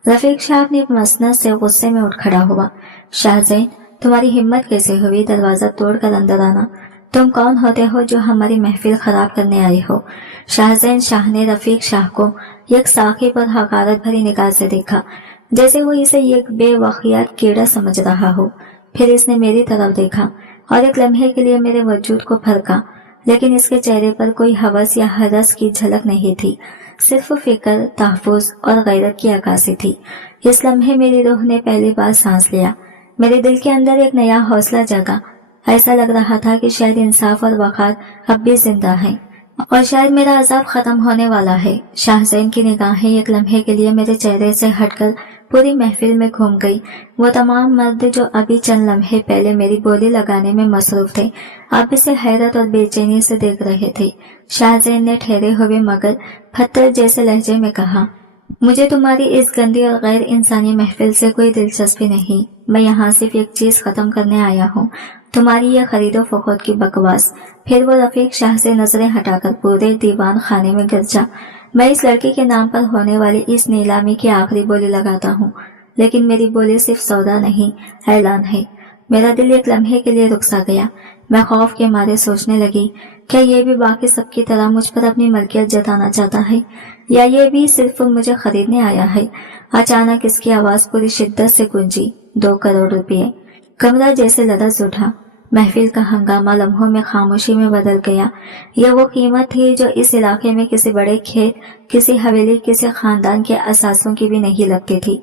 رفیق شاہ اپنی مسند سے غصے میں اٹھ کھڑا ہوا۔ شاہزین، تمہاری ہمت کیسے ہوئی دروازہ توڑ کر اندر آنا؟ تم کون ہوتے ہو جو ہماری محفل خراب کرنے آئے ہو؟ شاہزین شاہ نے رفیق شاہ کو یک ثاقب اور حقارت بھری نگاہ سے دیکھا، جیسے وہ اسے ایک بے وقیات کیڑا سمجھ رہا ہو۔ پھر اس نے میری طرف دیکھا اور ایک لمحے کے لیے میرے وجود کو پھرکا، لیکن اس کے چہرے پر کوئی ہوس یا حرس کی جھلک نہیں تھی، صرف فکر، تحفظ اور غیرت کی عکاسی تھی۔ اس لمحے میری روح نے پہلی بار سانس لیا، میرے دل کے اندر ایک نیا حوصلہ جگا۔ ایسا لگ رہا تھا کہ شاید انصاف اور وقار اب بھی زندہ ہیں اور شاید میرا عذاب ختم ہونے والا ہے۔ شاہزین کی نگاہیں ایک لمحے کے لیے میرے چہرے سے ہٹ کر پوری محفل میں گھوم گئی۔ وہ تمام مرد جو ابھی چند لمحے پہلے میری بولی لگانے میں مصروف تھے، اب اسے حیرت اور بے چینی سے دیکھ رہے تھے۔ شاہزین نے ٹھہرے ہوئے مگر پتھر جیسے لہجے میں کہا، مجھے تمہاری اس گندی اور غیر انسانی محفل سے کوئی دلچسپی نہیں۔ میں یہاں صرف ایک چیز ختم کرنے آیا ہوں، تمہاری یہ خرید و فروخت کی بکواس۔ پھر وہ رفیق شاہ سے نظریں ہٹا کر پورے دیوان خانے میں گرجا۔ میں اس لڑکی کے نام پر ہونے والی اس نیلامی کی آخری بولی لگاتا ہوں، لیکن میری بولی صرف سودا نہیں، اعلان ہے۔ میرا دل ایک لمحے کے لیے رک سا گیا۔ میں خوف کے مارے سوچنے لگی، کیا یہ بھی باقی سب کی طرح مجھ پر اپنی ملکیت جتانا چاہتا ہے یا یہ بھی صرف مجھے خریدنے آیا ہے؟ اچانک اس کی آواز پوری شدت سے گونجی، 2 کروڑ روپے۔ کمرہ جیسے لرز اٹھا۔ محفل کا ہنگامہ لمحوں میں خاموشی میں بدل گیا۔ یہ وہ قیمت تھی جو اس علاقے میں کسی بڑے کھیت، کسی حویلی، کسی خاندان کے اثاثوں کی بھی نہیں لگتی تھی۔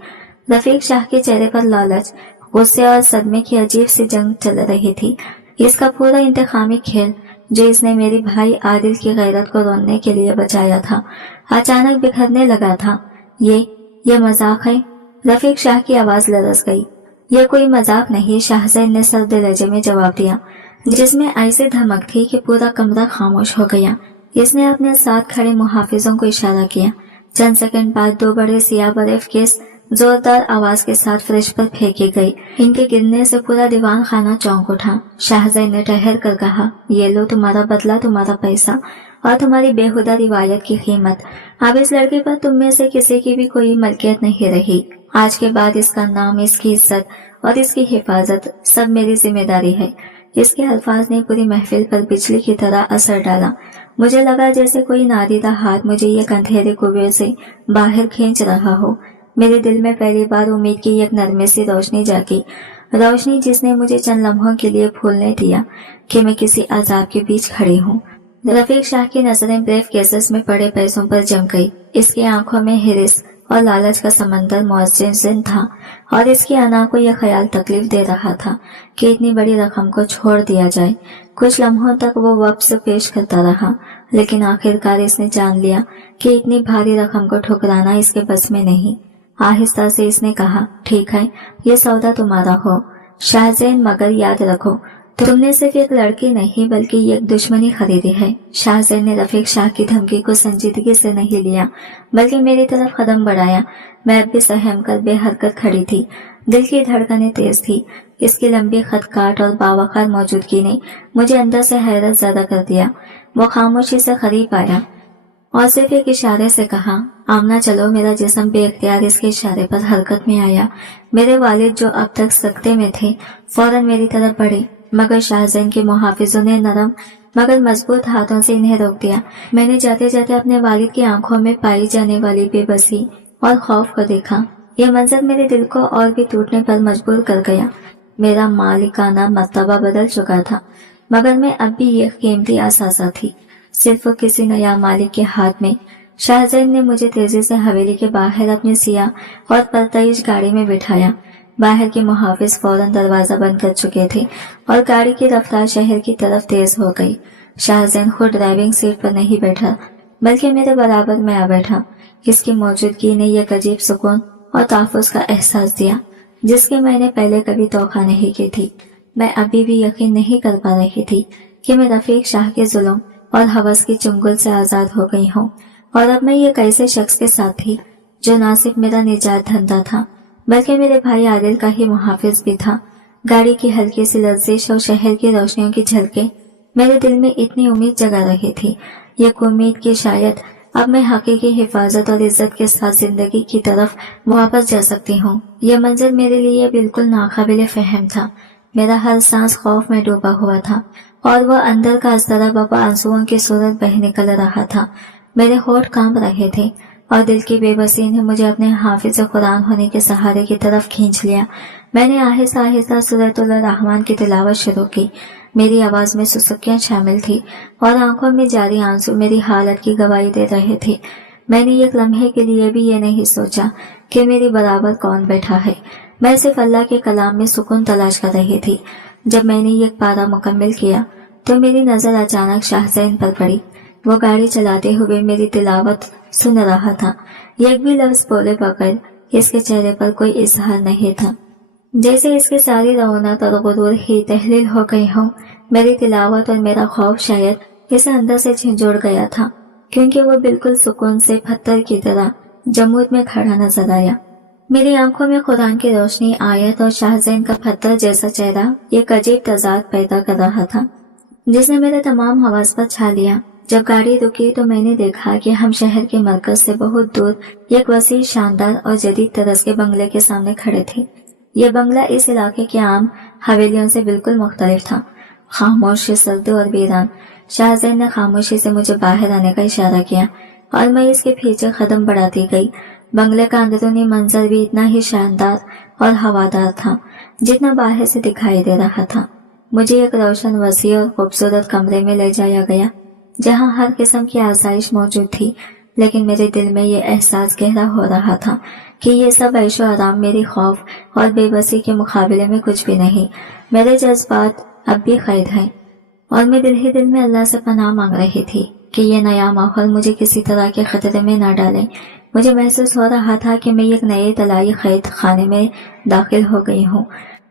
رفیق شاہ کے چہرے پر لالچ، غصے اور صدمے کی عجیب سی جنگ چل رہی تھی۔ اس کا پورا انتقامی کھیل جو اس نے میری بھائی عادل کی غیرت کو روننے کے لیے بچایا تھا، اچانک بکھرنے لگا تھا۔ یہ مذاق ہے؟ رفیق شاہ کی آواز لرز گئی۔ یہ کوئی مذاق نہیں، شاہزین نے سرد لہجے میں جواب دیا، جس میں ایسی دھمک تھی کہ پورا کمرہ خاموش ہو گیا۔ اس نے اپنے ساتھ کھڑے محافظوں کو اشارہ کیا۔ چند سیکنڈ بعد 2 بڑے سیاہ بریف کیس زوردار آواز کے ساتھ فرش پر پھینکے گئی۔ ان کے گرنے سے پورا دیوان خانہ چونک اٹھا۔ شاہزین نے ٹھہر کر کہا، یہ لو تمہارا بدلہ، تمہارا پیسہ اور تمہاری بیہودہ روایت کی قیمت۔ اب اس لڑکے پر تم میں سے کسی کی بھی کوئی ملکیت نہیں رہی۔ آج کے بعد اس کا نام، اس کی عزت اور اس کی حفاظت سب میری ذمہ داری ہے۔ اس کے الفاظ نے پوری محفل پر بجلی کی طرح اثر ڈالا۔ مجھے لگا جیسے کوئی نادیدہ ہاتھ مجھے ایک اندھیرے کنویں سے باہر کھینچ رہا ہو۔ میرے دل میں پہلی بار امید کی ایک نرمے سی روشنی جاگی، روشنی جس نے مجھے چند لمحوں کے لیے بھولنے دیا کہ میں کسی عذاب کے بیچ کھڑی ہوں۔ رفیق شاہ کی نظریں بریف کیسز میں پڑے پیسوں پر جم گئی۔ اس کی آنکھوں میں ہرس اور لالچ کا سمندر معززن تھا اور اس کی انا کو یہ خیال تکلیف دے رہا تھا کہ اتنی بڑی رقم کو چھوڑ دیا جائے۔ کچھ لمحوں تک وہ واپس پیش کرتا رہا، لیکن آخرکار اس نے جان لیا کہ اتنی بھاری رقم کو ٹھکرانا اس کے بس میں نہیں۔ آہستہ سے اس نے کہا، ٹھیک ہے، یہ سودا تمہارا ہو شاہزین، مگر یاد رکھو تم نے صرف ایک لڑکی نہیں بلکہ ایک دشمنی خریدی ہے۔ شاہزین نے رفیق شاہ کی دھمکی کو سنجیدگی سے نہیں لیا بلکہ میری طرف قدم بڑھایا۔ میں اب بھی سہم کر بے حرکت کھڑی تھی، دل کی دھڑکنیں تیز تھی۔ اس کی لمبی خط کاٹ اور باوقار موجودگی نے مجھے اندر سے حیرت زدہ کر دیا۔ وہ خاموشی سے قریب آیا اور صرف ایک اشارے سے کہا، آمنا چلو۔ میرا جسم بے اختیار اس کے اشارے پر حرکت میں آیا۔ میرے والد جو اب تک سکتے میں تھے فوراً میری طرف بڑھے، مگر شاہزین کے محافظوں نے نرم مگر مضبوط ہاتھوں سے انہیں روک دیا۔ میں نے جاتے جاتے اپنے والد کی آنکھوں میں پائی جانے والی بے بسی اور خوف کو دیکھا۔ یہ منظر میرے دل کو اور بھی ٹوٹنے پر مجبور کر گیا۔ میرا مالکانہ مرتبہ بدل چکا تھا، مگر میں اب بھی یہ قیمتی اثاثہ تھی، صرف کسی نیا مالک کے ہاتھ میں۔ شاہزین نے مجھے تیزی سے حویلی کے باہر اپنی سیاہ اور پرتعیش گاڑی میں بٹھایا۔ باہر کے محافظ فوراً دروازہ بند کر چکے تھے اور گاڑی کی رفتار شہر کی طرف تیز ہو گئی۔ شاہزین خود ڈرائیونگ سیٹ پر نہیں بیٹھا بلکہ میرے برابر میں آ بیٹھا۔ اس کی موجودگی نے ایک عجیب سکون اور تحفظ کا احساس دیا جس کی میں نے پہلے کبھی توقع نہیں کی تھی۔ میں ابھی بھی یقین نہیں کر پا رہی تھی کہ میں رفیق شاہ کے ظلم اور ہوس کی چنگل سے آزاد ہو گئی ہوں، اور اب میں ایک ایسے شخص کے ساتھ تھی जो ना सिर्फ मेरा निजात धंधा था बल्कि मेरे भाई आदिल का ही मुहाफिज भी था। गाड़ी की हल्की सी लर्जिश और शहर की रोशनियों की झलकें मेरे दिल में इतनी उम्मीद जगा रही थी, ये उम्मीद कि शायद अब मैं हकीकी हिफाजत और इज्जत के साथ जिंदगी की तरफ वापस जा सकती हूँ। यह मंजर मेरे लिए बिल्कुल नाकाबिले फहम था। मेरा हर सांस खौफ में डूबा हुआ था और वह अंदर का अजतरा आंसुओं की सूरत बह निकल रहा था। मेरे होठ कांप रहे थे और दिल की बेबसी ने मुझे अपने हाफिज कुरान होने के सहारे की तरफ खींच लिया। मैंने आहिस्ता आहिस्ता सूरतुल रहमान की तिलावत शुरू की। मेरी आवाज में सुसुकियां शामिल थी और आंखों में जारी आंसू मेरी हालत की गवाही दे रहे थे। मैंने एक लम्हे के लिए भी ये नहीं सोचा कि मेरी बराबर कौन बैठा है। मैं सिर्फ अल्लाह के कलाम में सुकून तलाश कर रही थी। जब मैंने ये पारा मुकम्मल किया तो मेरी नजर अचानक शाहजैन पर पड़ी। वो गाड़ी चलाते हुए मेरी तिलावत सुन रहा था। एक भी लफ्ज बोले बगैर इसके चेहरे पर कोई इजहार नहीं था, जैसे इसकी सारी रौनक और गुरूर ही तहलील हो गई हो। मेरी तिलावत और मेरा खौफ शायद इसे अंदर से झंझोड़ गया था, क्योंकि वो बिल्कुल सुकून से पत्थर की तरह जमूद में खड़ा नजर आया। मेरी आंखों में कुरान की रोशनी, आयत और शाहजैन का पत्थर जैसा चेहरा एक अजीब तजाद पैदा कर रहा था, जिसने मेरे तमाम हवास पर छा लिया। जब गाड़ी रुकी तो मैंने देखा कि हम शहर के मरकज से बहुत दूर एक वसीर, शानदार और जदीद तरस के बंगले के सामने खड़े थे। यह बंगला इस इलाके के आम हवेलियों से बिल्कुल मुख्तलिफ था, खामोश, सर्द और वीरान। शाहजैन ने खामोशी से मुझे बाहर आने का इशारा किया और मैं इसके पीछे कदम बढ़ाती गई। बंगले का अंदरूनी मंजर भी इतना ही शानदार और हवादार था जितना बाहर से दिखाई दे रहा था। मुझे एक रोशन, वसी और खूबसूरत कमरे में ले जाया गया जहां हर किस्म की आसाइश मौजूद थी, लेकिन मेरे दिल में ये एहसास गहरा हो रहा था कि ये सब ऐशो आराम मेरी खौफ और बेबसी के मुकाबले में कुछ भी नहीं। मेरे जज्बात अब भी कैद हैं और मैं दिल ही दिल में अल्लाह से पनाह मांग रही थी कि ये नया माहौल मुझे किसी तरह के खतरे में न डाले। मुझे महसूस हो रहा था कि मैं एक नए तलाई कैद खाने में दाखिल हो गई हूँ।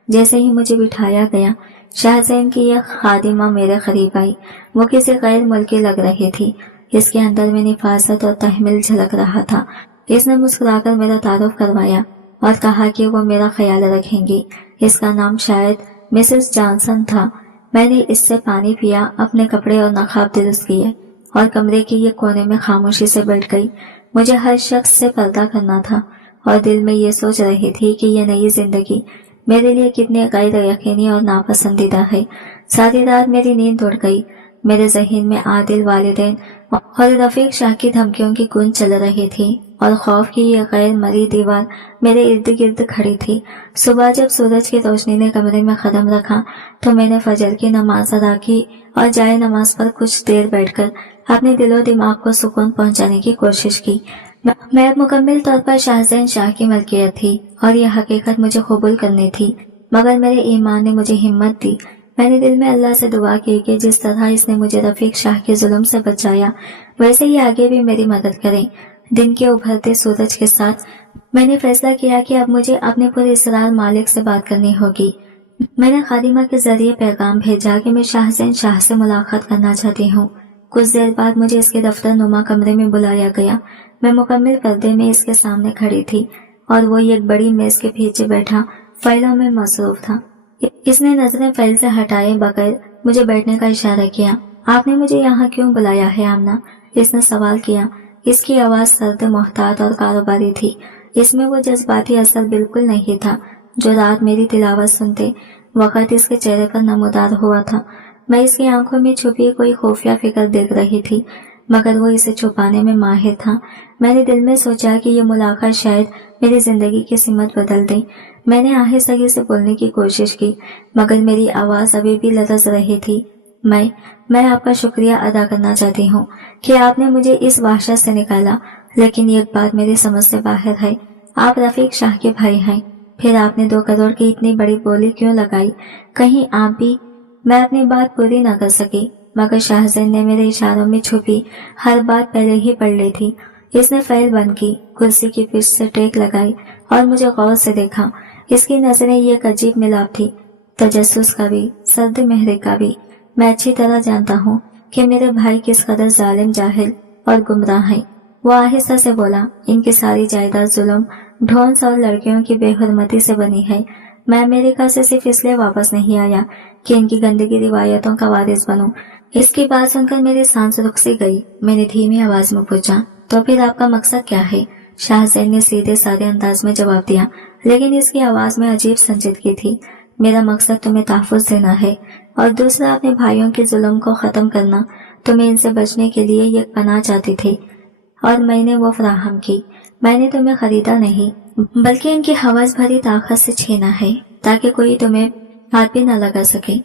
जैसे ही मुझे बिठाया गया, शाहजैन की यह खादिमा मेरे करीब आई। वो किसी गैर मुल्की लग रही थी। इसके अंदर में निफासत और तहमिल झलक रहा था। इसने मुस्कुराकर मेरा तारुफ करवाया और कहा कि वो मेरा ख्याल रखेंगी। इसका नाम शायद मिसेस जॉनसन था। मैंने इससे पानी पिया, अपने कपड़े और नकाब दुरुस्त किए और कमरे के ये कोने में खामोशी से बैठ गई। मुझे हर शख्स से पर्दा करना था और दिल में ये सोच रही थी कि ये नई जिंदगी मेरे लिए कितनी गैर यकीनी और नापसंदीदा है। सारी रात मेरी नींद उड़ गई। मेरे ज़हन में आदिल, वालिदैन और रफीक शाह की धमकियों की गूंज चल रही थी और खौफ की ये गैर मरी दीवार मेरे इर्द गिर्द खड़ी थी। सुबह जब सूरज की रोशनी ने कमरे में कदम रखा तो मैंने फजर की नमाज अदा की और जाए नमाज पर कुछ देर बैठकर अपने दिलो दिमाग को सुकून पहुंचाने की कोशिश की। मैं मुकम्मल तौर पर शाहजैन शाह की मलकियत थी और यह हकीकत मुझे कबूल करनी थी, मगर मेरे ईमान ने मुझे हिम्मत दी। मैंने दिल में अल्लाह से दुआ की कि जिस तरह इसने मुझे रफीक शाह के जुल्म से बचाया, वैसे ही आगे भी मेरी मदद करें। दिन के उभरते सूरज के साथ मैंने फैसला किया कि अब मुझे अपने पूरे इसरार मालिक से बात करनी होगी। मैंने खादिमा के जरिए पैगाम भेजा कि मैं शाहजैन शाह से मुलाकात करना चाहती हूँ। कुछ देर बाद मुझे इसके दफ्तर नुमा कमरे में बुलाया गया। मैं मुकम्मल पर्दे में इसके सामने खड़ी थी और वो एक बड़ी मेज के पीछे बैठा फाइलों में मसरूफ था। इसने नजरें फाइल से हटाए बगैर मुझे बैठने का इशारा किया। आपने मुझे यहाँ क्यों बुलाया है आमना? इसने सवाल किया। इसकी आवाज सर्द, मोहतात और कारोबारी थी। इसमें वो जज्बाती असर बिल्कुल नहीं था जो रात मेरी तिलावत सुनते वक़्त इसके चेहरे पर नमूदार हुआ था। मैं इसकी आंखों में छुपी कोई खुफिया फिक्र देख रही थी, मगर वो इसे छुपाने में माहिर था। मैंने दिल में सोचा कि ये मुलाकात शायद मेरी जिंदगी की सिमत बदल दे। मैंने आहिस्ता से बोलने की कोशिश की, मगर मेरी आवाज अभी भी लरज़ रही थी। मैं आपका शुक्रिया अदा करना चाहती हूँ कि आपने मुझे इस वहशत से निकाला, लेकिन एक बात मेरी समझ से बाहर है। आप रफीक शाह के भाई हैं, फिर आपने 2 करोड़ की इतनी बड़ी बोली क्यों लगाई? कहीं आप भी? मैं अपनी बात पूरी न कर सकी, मगर शाहजैन ने मेरे इशारों में छुपी हर बात पहले ही पढ़ ली थी। इसने फाइल बंद की, कुर्सी की पीठ से टेक लगाई और मुझे गौर से देखा। इसकी नजरें एक अजीब मिलाप थी, तजस्सुस का भी, सर्द मेहरे का भी। मैं अच्छी तरह जानता हूँ कि मेरे भाई किस कदर जालिम, जाहिल और गुमराह हैं। वो आहिस्ता से बोला, इनकी सारी जायदाद जुल्म, ढोंस और लड़कियों की बेहुरमती से बनी है। मैं अमेरिका से सिर्फ इसलिए वापस नहीं आया कि इनकी गंदगी रिवायतों का वारिस बनूं। इसकी बात सुनकर मेरी सांस रुक सी गई। मैंने धीमी आवाज में पूछा, तो फिर आपका मकसद क्या है? शाहजैन ने सीधे साधे अंदाज में जवाब दिया, लेकिन इसकी आवाज में अजीब संजीदगी थी। मेरा मकसद तुम्हें तहफ़्फ़ुज़ देना है और दूसरा अपने भाइयों के जुल्म को खत्म करना। तुम्हें इनसे बचने के लिए ये पनाह चाहती थी और मैंने वो फराहम की। मैंने तुम्हें खरीदा नहीं, बल्कि इनकी हवस भरी ताकत से छीना है ताकि कोई तुम्हें हाथ भी न लगा सके।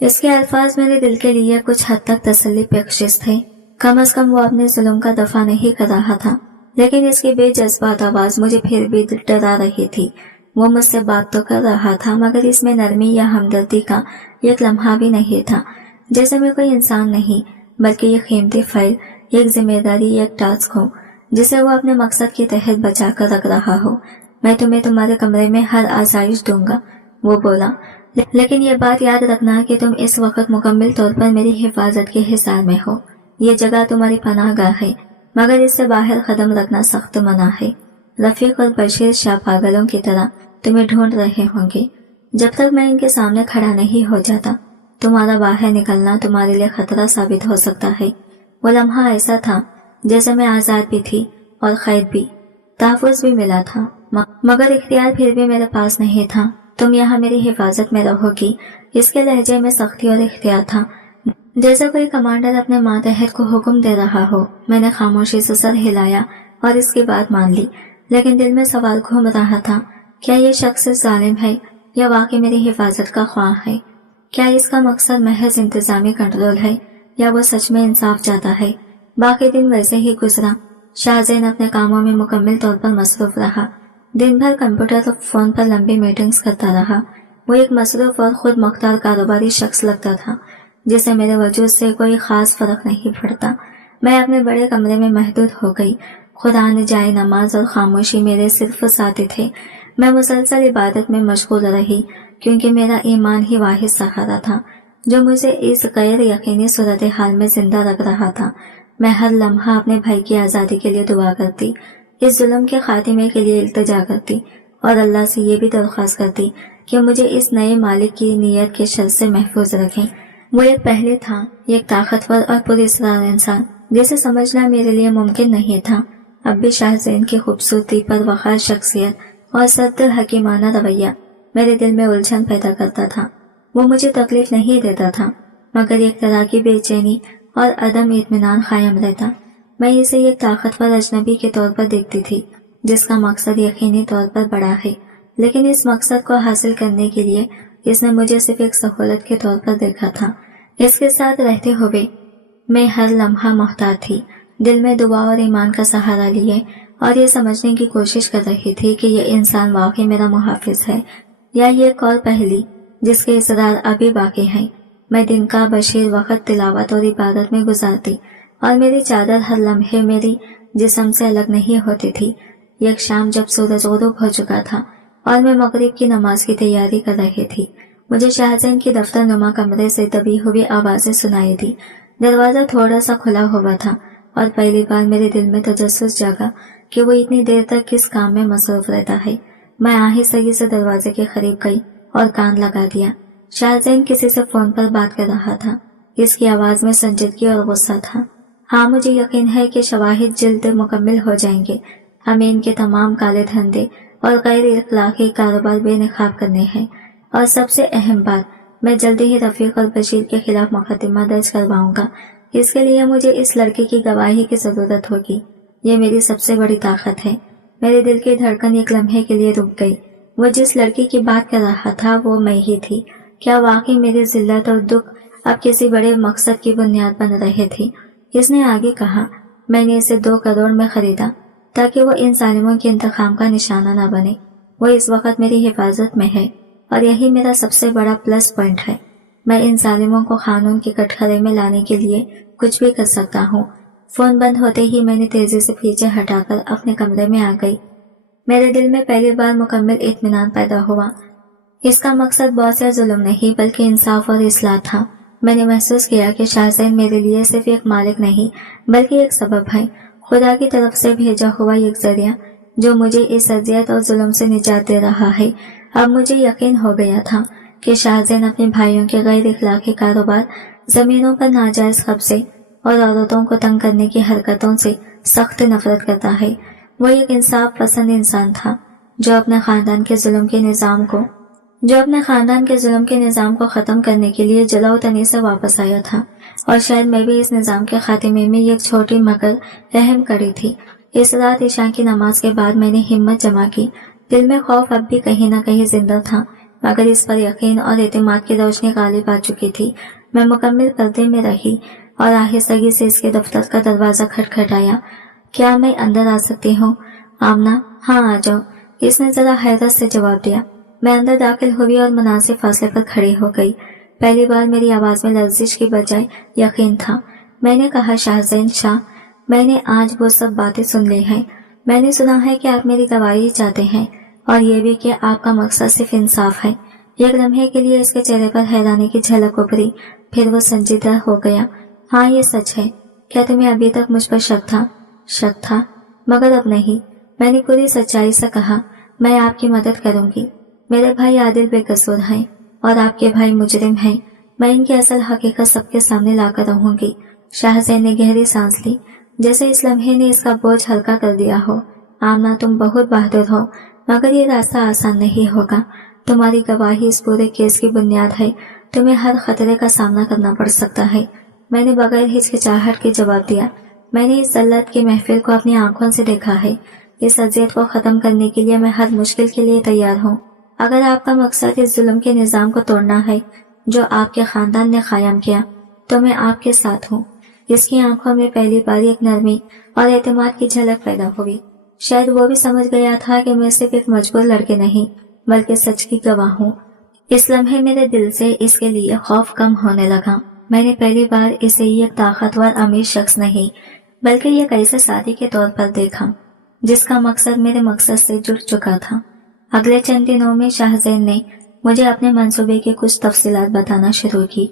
इसके अल्फाज मेरे दिल के लिए कुछ हद तक तसल्ली बख्शिश थे। कम अज कम वो अपने जुल्म का दफा नहीं कर रहा था, लेकिन इसकी बेजज्बात आवाज मुझे फिर भी डरा रही थी। वो मुझसे बात तो कर रहा था, मगर इसमें नरमी या हमदर्दी का एक लम्हा भी नहीं था। जैसे मैं कोई इंसान नहीं, बल्कि एक कीमती फाइल, एक जिम्मेदारी, एक टास्क हो जिसे वो अपने मकसद के तहत बचा कर रख रहा हो। मैं तुम्हें तुम्हारे कमरे में हर आसाइश दूंगा, वो बोला, लेकिन ये बात याद रखना कि तुम इस वक्त मुकम्मल तौर पर मेरी हिफाजत के हिसार में हो। ये जगह तुम्हारी पनाहगाह है, मगर इससे बाहर कदम रखना सख्त मना है। रफीक और बशीर शाह पागलों की तरह तुम्हें ढूंढ रहे होंगे। जब तक मैं इनके सामने खड़ा नहीं हो जाता, तुम्हारा बाहर निकलना तुम्हारे लिए खतरा साबित हो सकता है। वो लम्हा ऐसा था जैसे मैं आजाद भी थी और कैद भी, तहफ़्फ़ुज़ भी मिला था, मगर इख्तियार फिर भी मेरे पास नहीं था। तुम यहाँ मेरी हिफाजत में रहोगी। इसके लहजे में सख्ती और इख्तियार था, जैसे कोई कमांडर अपने मातहत को हुक्म दे रहा हो। मैंने खामोशी से सर हिलाया और इसकी बात मान ली, लेकिन दिल में सवाल घूम रहा था, क्या ये शख्स जालिम है या वाकई मेरी हिफाजत का ख्वाह है? क्या इसका मकसद महज इंतजामी कंट्रोल है या वो सच में इंसाफ चाहता है? बाकी दिन वैसे ही गुजरा। शाहजैन अपने कामों में मुकम्मल तौर पर मसरूफ रहा। दिन भर कंप्यूटर और फोन पर लंबी मीटिंग्स करता रहा। वो एक मसरूफ और खुद मुख्तार कारोबारी शख्स लगता था, जिसे मेरे वजूद से कोई खास फर्क नहीं पड़ता। मैं अपने बड़े कमरे में महदूद हो गई। खुदा ने जाए नमाज और खामोशी मेरे सिर्फ साथी थे। मैं मुसलसल इबादत में मशगूल रही, क्योंकि मेरा ईमान ही वाहिद सहारा था जो मुझे इस गैर यकीनी सूरत हाल में जिंदा रख रहा था। मैं हर लम्हा अपने भाई की आज़ादी के लिए दुआ करती, इस जुल्म के खात्मे के लिए इल्तिजा करती और अल्लाह से ये भी दरख्वास्त करती कि मुझे इस नए मालिक की नीयत के शर से महफूज रखें। वो एक पहले था, एक ताकतवर और पुरअसरार इंसान जिसे समझना मेरे लिए मुमकिन नहीं था। अब भी शाहजैन की खूबसूरती पर वक़ार शख्सियत और सद्द हकीमाना रवैया मेरे दिल में उलझन पैदा करता था। वो मुझे तकलीफ नहीं देता था, मगर एक तरह की बेचैनी और अदम इत्मीनान कायम रहता। मैं इसे एक ताकतवर अजनबी के तौर पर देखती थी, जिसका मकसद यकीनी तौर पर बड़ा है, लेकिन इस मकसद को हासिल करने के लिए इसने मुझे सिर्फ एक सहूलत के तौर पर देखा था। इसके साथ रहते हुए मैं हर लम्हा मोहताज थी, दिल में दुआ और ईमान का सहारा लिए और ये समझने की कोशिश कर रही थी कि ये इंसान वाकई मेरा मुहाफिज है या ये एक और पहली जिसके इसरार अभी बाकी हैं। मैं दिन का बशीर वक्त तिलावत और इबादत में गुजारती और मेरी चादर हर लम्हे मेरी जिस्म से अलग नहीं होती थी। एक शाम जब सूरज ग़ुरूब हो चुका था और मैं मगरिब की नमाज की तैयारी कर रही थी, मुझे शाहजैन की दफ्तर नुमा कमरे से दबी हुई आवाजें सुनाई दी। दरवाजा थोड़ा सा खुला हुआ था और पहली बार मेरे दिल में तजस्सुस जागा कि वो इतनी देर तक किस काम में मसरूफ रहता है। मैं आहिस्ता से दरवाजे के करीब गई और कान लगा दिया। शाहजैन किसी से फोन पर बात कर रहा था। इसकी आवाज में संजीदगी और गुस्सा था। हाँ, मुझे यकीन है कि शवाहिद जल्द मुकम्मल हो जाएंगे। हमें इनके तमाम काले धंधे और गैर इखलाकी कारोबार बेनकाब करने हैं, और सबसे अहम बात, मैं जल्दी ही रफीक और बशीर के खिलाफ मुकदमा दर्ज करवाऊंगा। इसके लिए मुझे इस लड़के की गवाही की जरूरत होगी। ये मेरी सबसे बड़ी ताकत है। मेरे दिल की धड़कन एक लम्हे के लिए रुक गई। वो जिस लड़की की बात कर रहा था वो मैं ही थी। क्या वाकई मेरी जिल्लत और दुख अब किसी बड़े मकसद की बुनियाद बन रहे थे? इसने आगे कहा, मैंने इसे 2 करोड़ में खरीदा ताकि वो इन जालिमों के इंतकाम का निशाना न बने। वो इस वक्त मेरी हिफाजत में है और यही मेरा सबसे बड़ा प्लस पॉइंट है। मैं इन जालिमों को कानून के कटघरे में लाने के लिए कुछ भी कर सकता हूँ। फोन बंद होते ही मैंने तेजी से पीछे हटाकर अपने कमरे में आ गई। मेरे दिल में पहली बार मुकम्मल इत्मीनान पैदा हुआ। इसका मकसद बहुत या जुल्म नहीं, बल्कि इंसाफ और इस्लाह था। मैंने महसूस किया कि शाहजैन मेरे लिए सिर्फ एक मालिक नहीं, बल्कि एक सबब है। خدا کی طرف سے بھیجا ہوا ایک ذریعہ جو مجھے اس اذیت اور ظلم سے نجات دے رہا ہے۔ اب مجھے یقین ہو گیا تھا کہ شاہزین اپنے بھائیوں کے غیر اخلاقی کاروبار، زمینوں پر ناجائز قبضے اور عورتوں کو تنگ کرنے کی حرکتوں سے سخت نفرت کرتا ہے۔ وہ ایک انصاف پسند انسان تھا جو اپنے خاندان کے ظلم کے نظام کو ختم کرنے کے لیے جلا وطنی سے واپس آیا تھا، اور شاید میں بھی اس نظام کے خاتمے میں ایک چھوٹی مگر اہم کڑی تھی۔ اس رات عشاء کی نماز کے بعد میں نے ہمت جمع کی۔ دل میں خوف اب بھی کہیں نہ کہیں زندہ تھا، مگر اس پر یقین اور اعتماد کی روشنی غالب آ چکی تھی۔ میں مکمل پردے میں رہی اور آہستگی سے اس کے دفتر کا دروازہ کھٹکھٹایا۔ کیا میں اندر آ سکتی ہوں؟ آمنہ، ہاں آ جاؤ، اس نے ذرا حیرت سے جواب دیا۔ میں اندر داخل ہوئی اور مناسب فاصلے پر کھڑی ہو گئی۔ پہلی بار میری آواز میں لرزش کی بجائے یقین تھا۔ میں نے کہا، شاہزین شاہ، میں نے آج وہ سب باتیں سن لی ہیں۔ میں نے سنا ہے کہ آپ میری گواہی چاہتے ہیں، اور یہ بھی کہ آپ کا مقصد صرف انصاف ہے۔ ایک لمحے کے لیے اس کے چہرے پر حیرانی کی جھلک ابھری، پھر وہ سنجیدہ ہو گیا۔ ہاں، یہ سچ ہے۔ کیا تمہیں ابھی تک مجھ پر شک تھا؟ شک تھا، مگر اب نہیں۔ میں نے پوری سچائی سے کہا، میں آپ کی مدد کروں گی۔ میرے بھائی عادل بے قصور ہیں اور آپ کے بھائی مجرم ہیں۔ میں ان کی اصل حقیقت سب کے سامنے لا کر رہوں گی۔ شاہزین نے گہری سانس لی، جیسے اس لمحے نے اس کا بوجھ ہلکا کر دیا ہو۔ آمنہ، تم بہت بہادر ہو، مگر یہ راستہ آسان نہیں ہوگا۔ تمہاری گواہی اس پورے کیس کی بنیاد ہے۔ تمہیں ہر خطرے کا سامنا کرنا پڑ سکتا ہے۔ میں نے بغیر ہچکچاہٹ کے جواب دیا۔ میں نے اس ذلت کی محفل کو اپنی آنکھوں سے دیکھا ہے۔ اس اذیت کو ختم کرنے کے لیے میں ہر مشکل کے لیے تیار ہوں۔ اگر آپ کا مقصد اس ظلم کے نظام کو توڑنا ہے جو آپ کے خاندان نے قائم کیا، تو میں آپ کے ساتھ ہوں۔ اس کی آنکھوں میں پہلی بار ایک نرمی اور اعتماد کی جھلک پیدا ہوئی۔ شاید وہ بھی سمجھ گیا تھا کہ میں صرف ایک مجبور لڑکے نہیں بلکہ سچ کی گواہ ہوں۔ اس لمحے میرے دل سے اس کے لیے خوف کم ہونے لگا۔ میں نے پہلی بار اسے ایک طاقتور امیر شخص نہیں بلکہ ایک ایسے ساتھی کے طور پر دیکھا جس کا مقصد میرے مقصد سے جڑ چکا تھا۔ اگلے چند دنوں میں شاہزین نے مجھے اپنے منصوبے کی کچھ تفصیلات بتانا شروع کی۔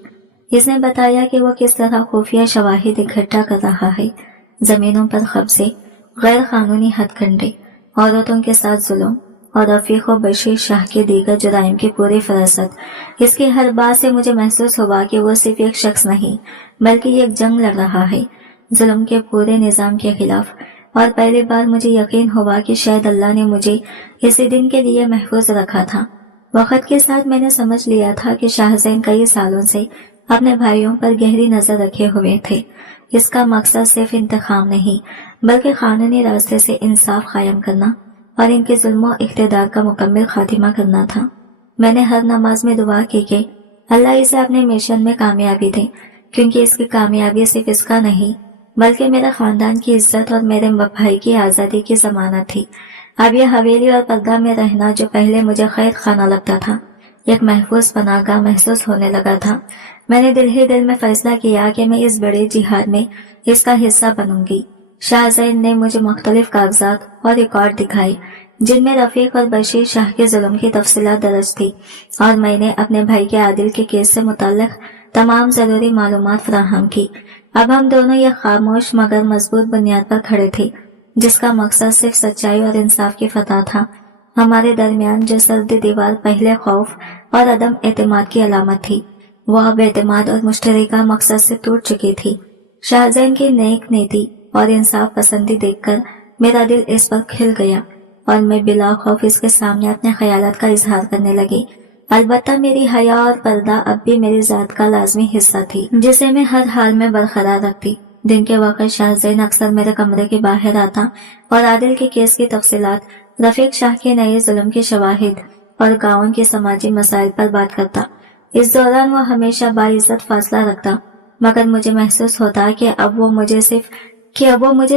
اس نے بتایا کہ وہ کس طرح خفیہ شواہد اکٹھا کر رہا ہے، زمینوں پر قبضے، غیر قانونی ہتھ کنڈے، عورتوں کے ساتھ ظلم اور رفیق و بشیر شاہ کے دیگر جرائم کی پوری فہرست۔ اس کی ہر بات سے مجھے محسوس ہوا کہ وہ صرف ایک شخص نہیں بلکہ ایک جنگ لڑ رہا ہے، ظلم کے پورے نظام کے خلاف۔ اور پہلی بار مجھے یقین ہوا کہ شاید اللہ نے مجھے اسی دن کے لیے محفوظ رکھا تھا۔ وقت کے ساتھ میں نے سمجھ لیا تھا کہ شاہزین کئی سالوں سے اپنے بھائیوں پر گہری نظر رکھے ہوئے تھے۔ اس کا مقصد صرف انتقام نہیں بلکہ قانونی راستے سے انصاف قائم کرنا اور ان کے ظلم و اقتدار کا مکمل خاتمہ کرنا تھا۔ میں نے ہر نماز میں دعا کی کہ اللہ اسے اپنے مشن میں کامیابی دے، کیونکہ اس کی کامیابی صرف اس کا نہیں بلکہ میرے خاندان کی عزت اور میرے بھائی کی آزادی کی ضمانت تھی۔ اب یہ حویلی اور پردہ میں رہنا جو پہلے مجھے قید خانہ لگتا تھا، ایک محفوظ پناہ گاہ محسوس ہونے لگا تھا۔ میں نے دل ہی دل میں فیصلہ کیا کہ میں اس بڑے جہاد میں اس کا حصہ بنوں گی۔ شاہزین نے مجھے مختلف کاغذات اور ریکارڈ دکھائے جن میں رفیق اور بشیر شاہ کے ظلم کی تفصیلات درج تھی، اور میں نے اپنے بھائی کے عادل کے کیس سے متعلق تمام ضروری معلومات فراہم کی۔ اب ہم دونوں ایک خاموش مگر مضبوط بنیاد پر کھڑے تھے جس کا مقصد صرف سچائی اور انصاف کی فتح تھا۔ ہمارے درمیان جو سرد دیوار پہلے خوف اور عدم اعتماد کی علامت تھی، وہ اب اعتماد اور مشترکہ مقصد سے ٹوٹ چکی تھی۔ شاہزین کی نیک نیتی اور انصاف پسندی دیکھ کر میرا دل اس پر کھل گیا اور میں بلا خوف اس کے سامنے اپنے خیالات کا اظہار کرنے لگی۔ البتہ میری حیا اور پردہ اب بھی میری ذات کا لازمی حصہ تھی جسے میں ہر حال میں برقرار رکھتی۔ دن کے وقت شاہزین اکثر میرے کمرے کے باہر آتا اور عادل کے کیس کی تفصیلات، رفیق شاہ کے نئے ظلم کے شواہد اور گاؤں کے سماجی مسائل پر بات کرتا۔ اس دوران وہ ہمیشہ باعزت فاصلہ رکھتا، مگر مجھے محسوس ہوتا کہ اب وہ مجھے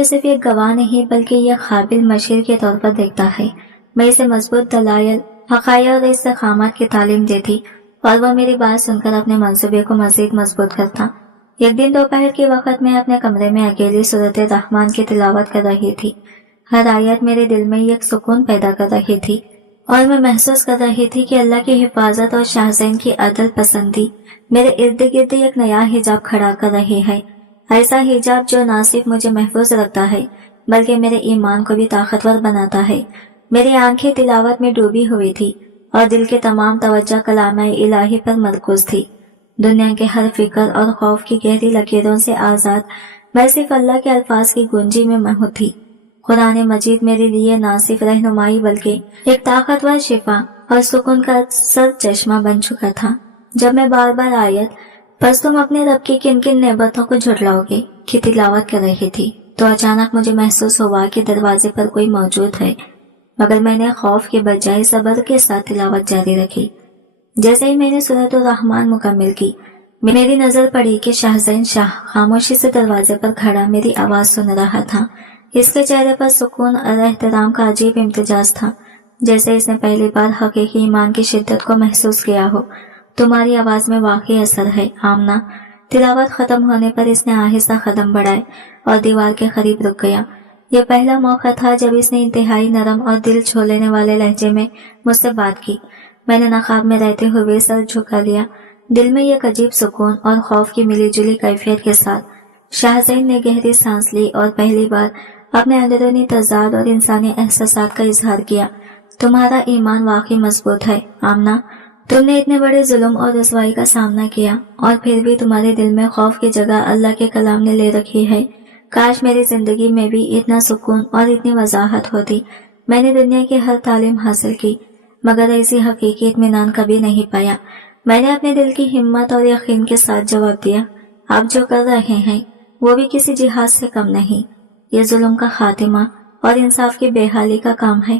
صرف ایک گواہ نہیں بلکہ ایک قابل مشیر کے طور پر دیکھتا ہے۔ میں اسے مضبوط دلائل، حقائق اور استقامت کی تعلیم دیتی اور وہ میری بات سن کر اپنے منصوبے کو مزید مضبوط کرتا۔ ایک دن دوپہر کے وقت میں اپنے کمرے میں اکیلی سورۃ الرحمن کی تلاوت کر رہی تھی۔ ہر آیت میرے دل میں ایک سکون پیدا کر رہی تھی اور میں محسوس کر رہی تھی کہ اللہ کی حفاظت اور شاہزین کی عدل پسندی میرے ارد گرد ایک نیا حجاب کھڑا کر رہی ہے، ایسا حجاب جو نہ صرف مجھے محفوظ رکھتا ہے بلکہ میرے ایمان کو بھی طاقتور بناتا ہے۔ میری آنکھیں تلاوت میں ڈوبی ہوئی تھی اور دل کے تمام توجہ کلام الہی پر مرکوز تھی۔ دنیا کے ہر فکر اور خوف کی گہری لکیروں سے آزاد میں صرف اللہ کے الفاظ کی گونجی میں محو تھی۔ قرآن مجید میرے لیے نہ صرف رہنمائی بلکہ ایک طاقتور شفا اور سکون کا سر چشمہ بن چکا تھا۔ جب میں بار بار آیت بس تم اپنے رب کی کن کن نعمتوں کو جھٹلاؤ گے کی تلاوت کر رہی تھی تو اچانک مجھے محسوس ہوا کہ دروازے پر کوئی موجود ہے، مگر میں نے خوف کے بجائے صبر کے ساتھ تلاوت جاری رکھی۔ جیسے ہی میں نے سورۃ الرحمن مکمل کی، میری نظر پڑی کہ شاہزین شاہ خاموشی سے دروازے پر کھڑا میری آواز سن رہا تھا۔ اس کے چہرے پر سکون اور احترام کا عجیب امتزاج تھا، جیسے اس نے پہلی بار حقیقی ایمان کی شدت کو محسوس کیا ہو۔ تمہاری آواز میں واقعی اثر ہے آمنہ۔ تلاوت ختم ہونے پر اس نے آہستہ قدم بڑھائے اور دیوار کے قریب رک گیا۔ یہ پہلا موقع تھا جب اس نے انتہائی نرم اور دل چھو لینے والے لہجے میں مجھ سے بات کی۔ میں نے نقاب میں رہتے ہوئے سر جھکا لیا، دل میں ایک عجیب سکون اور خوف کی ملی جلی کیفیت کے ساتھ۔ شاہزین نے گہری سانس لی اور پہلی بار اپنے اندرونی تضاد اور انسانی احساسات کا اظہار کیا۔ تمہارا ایمان واقعی مضبوط ہے آمنہ۔ تم نے اتنے بڑے ظلم اور رسوائی کا سامنا کیا اور پھر بھی تمہارے دل میں خوف کی جگہ اللہ کے کلام نے لے رکھی ہے۔ کاش میری زندگی میں بھی اتنا سکون اور اتنی وضاحت ہوتی۔ میں نے دنیا کی ہر تعلیم حاصل کی مگر ایسی حقیقی اطمینان کبھی نہیں پایا۔ میں نے اپنے دل کی ہمت اور یقین کے ساتھ جواب دیا، آپ جو کر رہے ہیں وہ بھی کسی جہاد سے کم نہیں۔ یہ ظلم کا خاتمہ اور انصاف کی بحالی کا کام ہے،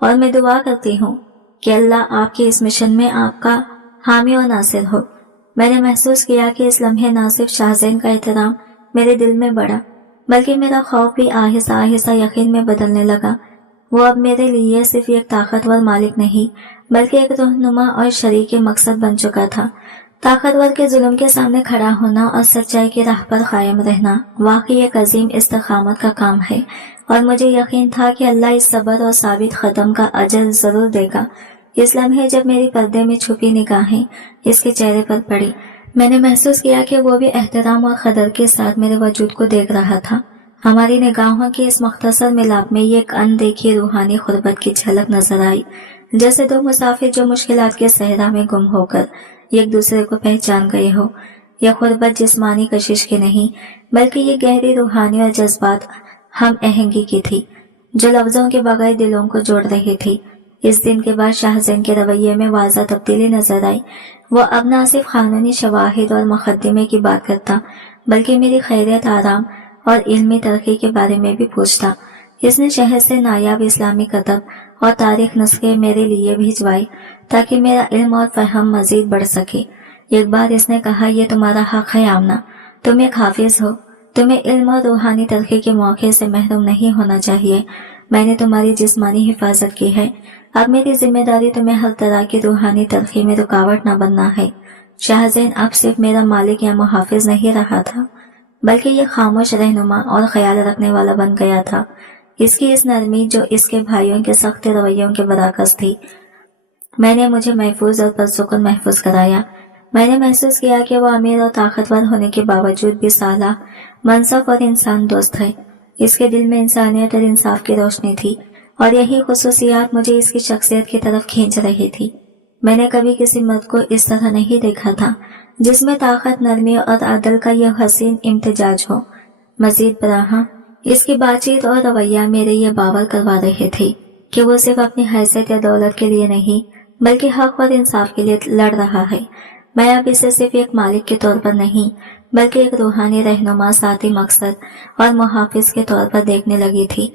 اور میں دعا کرتی ہوں کہ اللہ آپ کے اس مشن میں آپ کا حامی و ناصر ہو۔ میں نے محسوس کیا کہ اس لمحے نہ صرف شاہزین کا احترام میرے دل میں بڑھا بلکہ میرا خوف بھی آہستہ آہستہ یقین میں بدلنے لگا۔ وہ اب میرے لیے صرف ایک طاقتور مالک نہیں بلکہ ایک رہنما اور شریک مقصد بن چکا تھا۔ طاقتور کے ظلم کے سامنے کھڑا ہونا اور سچائی کی راہ پر قائم رہنا واقعی ایک عظیم استقامت کا کام ہے، اور مجھے یقین تھا کہ اللہ اس صبر اور ثابت قدم کا اجر ضرور دے گا۔ اس لمحے جب میری پردے میں چھپی نگاہیں اس کے چہرے پر پڑی، میں نے محسوس کیا کہ وہ بھی احترام اور قدر کے ساتھ میرے وجود کو دیکھ رہا تھا۔ ہماری نگاہوں کے اس مختصر ملاپ میں ایک اندیکھی روحانی قربت کی جھلک نظر آئی، جیسے دو مسافر جو مشکلات کے صحرا میں گم ہو کر ایک دوسرے کو پہچان گئے ہو۔ یہ قربت جسمانی کشش کی نہیں بلکہ یہ گہری روحانی اور جذبات ہم آہنگی کی تھی جو لفظوں کے بغیر دلوں کو جوڑ رہی تھی۔ اس دن کے بعد شاہزین کے رویے میں واضح تبدیلی نظر آئی۔ وہ اب نہ صرف قانونی شواہد اور مقدمے کی بات کرتا بلکہ میری خیریت، آرام اور علمی ترقی کے بارے میں بھی پوچھتا۔ اس نے شہر سے نایاب اسلامی کتب اور تاریخ نسخے میرے لیے بھجوائے تاکہ میرا علم اور فہم مزید بڑھ سکے۔ ایک بار اس نے کہا، یہ تمہارا حق ہے آمنہ، تم ایک حافظ ہو، تمہیں علم اور روحانی ترقی کے موقع سے محروم نہیں ہونا چاہیے۔ میں نے تمہاری جسمانی حفاظت کی ہے، اب میری ذمہ داری تمہیں ہر طرح کی روحانی ترقی میں رکاوٹ نہ بننا ہے۔ شاہزین اب صرف میرا مالک یا محافظ نہیں رہا تھا بلکہ یہ خاموش رہنما اور خیال رکھنے والا بن گیا تھا۔ اس کی اس نرمی جو اس کے بھائیوں کے سخت رویوں کے برعکس تھی، میں نے مجھے محفوظ اور پرسکون محفوظ کرایا۔ میں نے محسوس کیا کہ وہ امیر اور طاقتور ہونے کے باوجود بھی صالح، منصف اور انسان دوست ہے۔ اس کے دل میں انسانیت اور انصاف کی روشنی تھی، اور یہی خصوصیات مجھے اس کی شخصیت کی طرف کھینچ رہی تھی۔ میں نے کبھی کسی مرد کو اس طرح نہیں دیکھا تھا جس میں طاقت، نرمی اور عدل کا یہ حسین امتزاج ہو۔ مزید برآں اس کی بات چیت اور رویہ میرے یہ باور کروا رہے تھے کہ وہ صرف اپنی حیثیت یا دولت کے لیے نہیں بلکہ حق اور انصاف کے لیے لڑ رہا ہے۔ میں اب اسے صرف ایک مالک کے طور پر نہیں بلکہ ایک روحانی رہنما، ساتھی، مقصد اور محافظ کے طور پر دیکھنے لگی تھی۔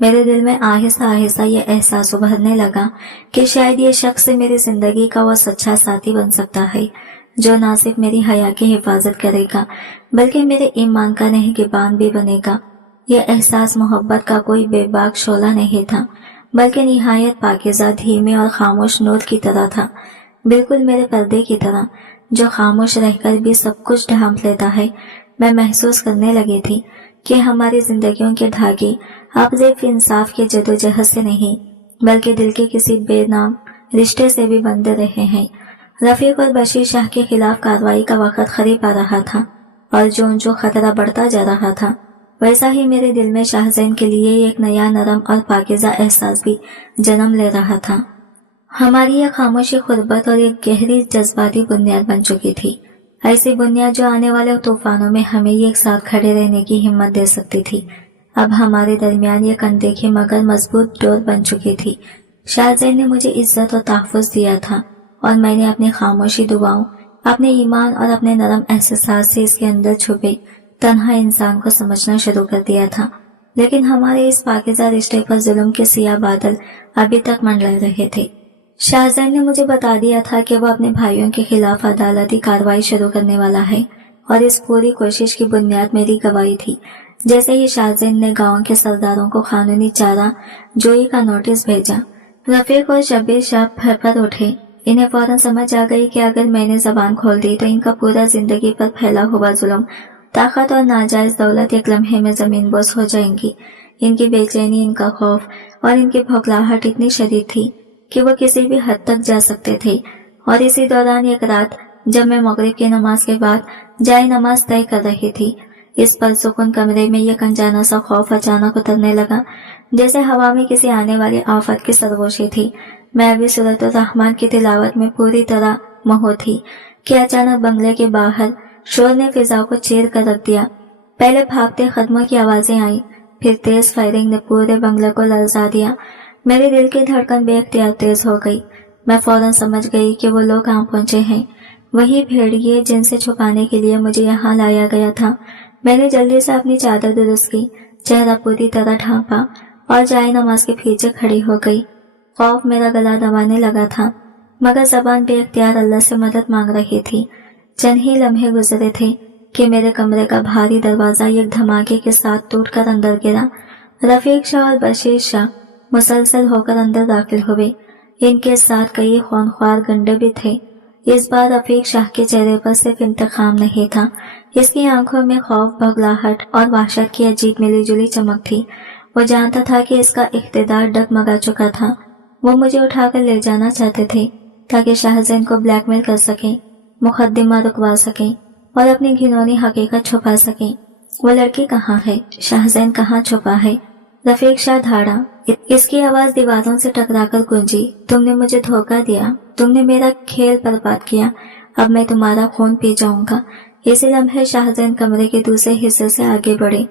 میرے دل میں آہستہ آہستہ یہ احساس ابھرنے لگا کہ شاید یہ شخص میری زندگی کا وہ سچا ساتھی بن سکتا ہے جو نہ صرف میری حیا کی حفاظت کرے گا بلکہ میرے ایمان کا نگہبان بھی بنے گا۔ یہ احساس محبت کا کوئی بے باک شعلہ نہیں تھا بلکہ نہایت پاکیزہ، دھیمے اور خاموش نور کی طرح تھا، بالکل میرے پردے کی طرح جو خاموش رہ کر بھی سب کچھ ڈھانپ لیتا ہے۔ میں محسوس کرنے لگی تھی کہ ہماری زندگیوں کے دھاگے اب صرف انصاف کے جدوجہد سے نہیں بلکہ دل کے کسی بے نام رشتے سے بھی بندھے رہے ہیں۔ رفیق اور بشیر شاہ کے خلاف کارروائی کا وقت قریب آ رہا تھا، اور جو خطرہ بڑھتا جا رہا تھا वैसा ही मेरे दिल में शाहजैन के लिए एक नया नरम और पाकीज़ा एहसास भी जन्म ले रहा था। हमारी यह खामोशी गुर्बत और एक गहरी जज्बाती बुनियाद बन चुकी थी, ऐसी बुनियाद जो आने वाले तूफानों में हमें एक साथ खड़े रहने की हिम्मत दे सकती थी। अब हमारे दरमियान एक अनदेखी मगर मजबूत डोर बन चुकी थी। शाहजैन ने मुझे इज्जत और तहफ़्फ़ुज़ दिया था और मैंने अपनी खामोशी दुआओं, अपने ईमान और अपने नरम एहसास से इसके अंदर छुपे तन्हा इंसान को समझना शुरू कर दिया था। लेकिन हमारे इस पाकीज़ा रिश्ते पर जुल्म के सियाह बादल अभी तक मंडरा रहे थे। शाहजैन ने मुझे बता दिया था कि वो अपने भाइयों के खिलाफ अदालती कार्रवाई शुरू करने वाला है और इस पूरी कोशिश की बुनियाद मेरी गवाही थी। जैसे ही शाहजैन ने गांव के सरदारों को कानूनी चारा जोई का नोटिस भेजा, रफीक और शब्बीर शाह फर उठे। इन्हें फौरन समझ आ गई कि अगर मैंने जबान खोल दी तो इनका पूरा जिंदगी पर फैला हुआ जुल्म, ताकत और नाजायज दौलत एक लम्हे में जमीन बोस हो जाएंगी। इनकी बेचैनी, इनका खौफ और इनकी भौखलाहट इतनी शदीद थी कि वो किसी भी हद तक जा सकते थे। और इसी दौरान एक रात जब मैं मगरिब की नमाज के बाद जाए नमाज तय कर रही थी, इस परसुकून कमरे में एक अनजाना सा खौफ अचानक उतरने लगा, जैसे हवा में किसी आने वाली आफत की सरगोशी थी। मैं अभी सूरत रहमान की तिलावत में पूरी तरह महो थी कि अचानक बंगले के बाहर शोर ने फिजा को चीर कर रख दिया। पहले भागते कदमों की आवाजें आई, फिर तेज फायरिंग ने पूरे बंगले को लरजा दिया। मेरे दिल की धड़कन बेख्तियार तेज हो गई। मैं फौरन समझ गई कि वो लोग कहाँ पहुंचे हैं, वही भेड़िए जिनसे छुपाने के लिए मुझे यहाँ लाया गया था। मैंने जल्दी से अपनी चादर दुरुस्त की, चेहरा पूरी तरह ढांपा और जाए नमाज के पीछे खड़ी हो गई। खौफ मेरा गला दबाने लगा था, मगर जबान बेख्तियार अल्लाह से मदद मांग रही थी। चंद ही लम्हे गुजरे थे कि मेरे कमरे का भारी दरवाजा एक धमाके के साथ टूटकर अंदर गिरा। रफीक शाह और बशीर शाह मुसलसल होकर अंदर दाखिल हुए। इनके साथ कई खूनख्वार गंडे भी थे। इस बार रफीक शाह के चेहरे पर सिर्फ इंतकाम नहीं था, इसकी आंखों में खौफ, भगलाहट और वहशत की अजीब मिलीजुली चमक थी। वो जानता था कि इसका इख्तिदार डगमगा चुका था। वो मुझे उठाकर ले जाना चाहते थे ताकि शाहजैन को ब्लैकमेल कर सकें, मुकदमा रुकवा सकें और अपनी घिनौनी हकीकत छुपा सकें। वो लड़की कहाँ है? शाहजैन कहाँ छुपा है? रफीक शाह धाड़ा। इसकी आवाज दीवारों से टकराकर गूंजी। तुमने मुझे धोखा दिया, तुमने मेरा खेल बर्बाद किया, अब मैं तुम्हारा खून पी जाऊंगा। इसी लम्हे शाहजैन कमरे के दूसरे हिस्से से आगे बढ़े।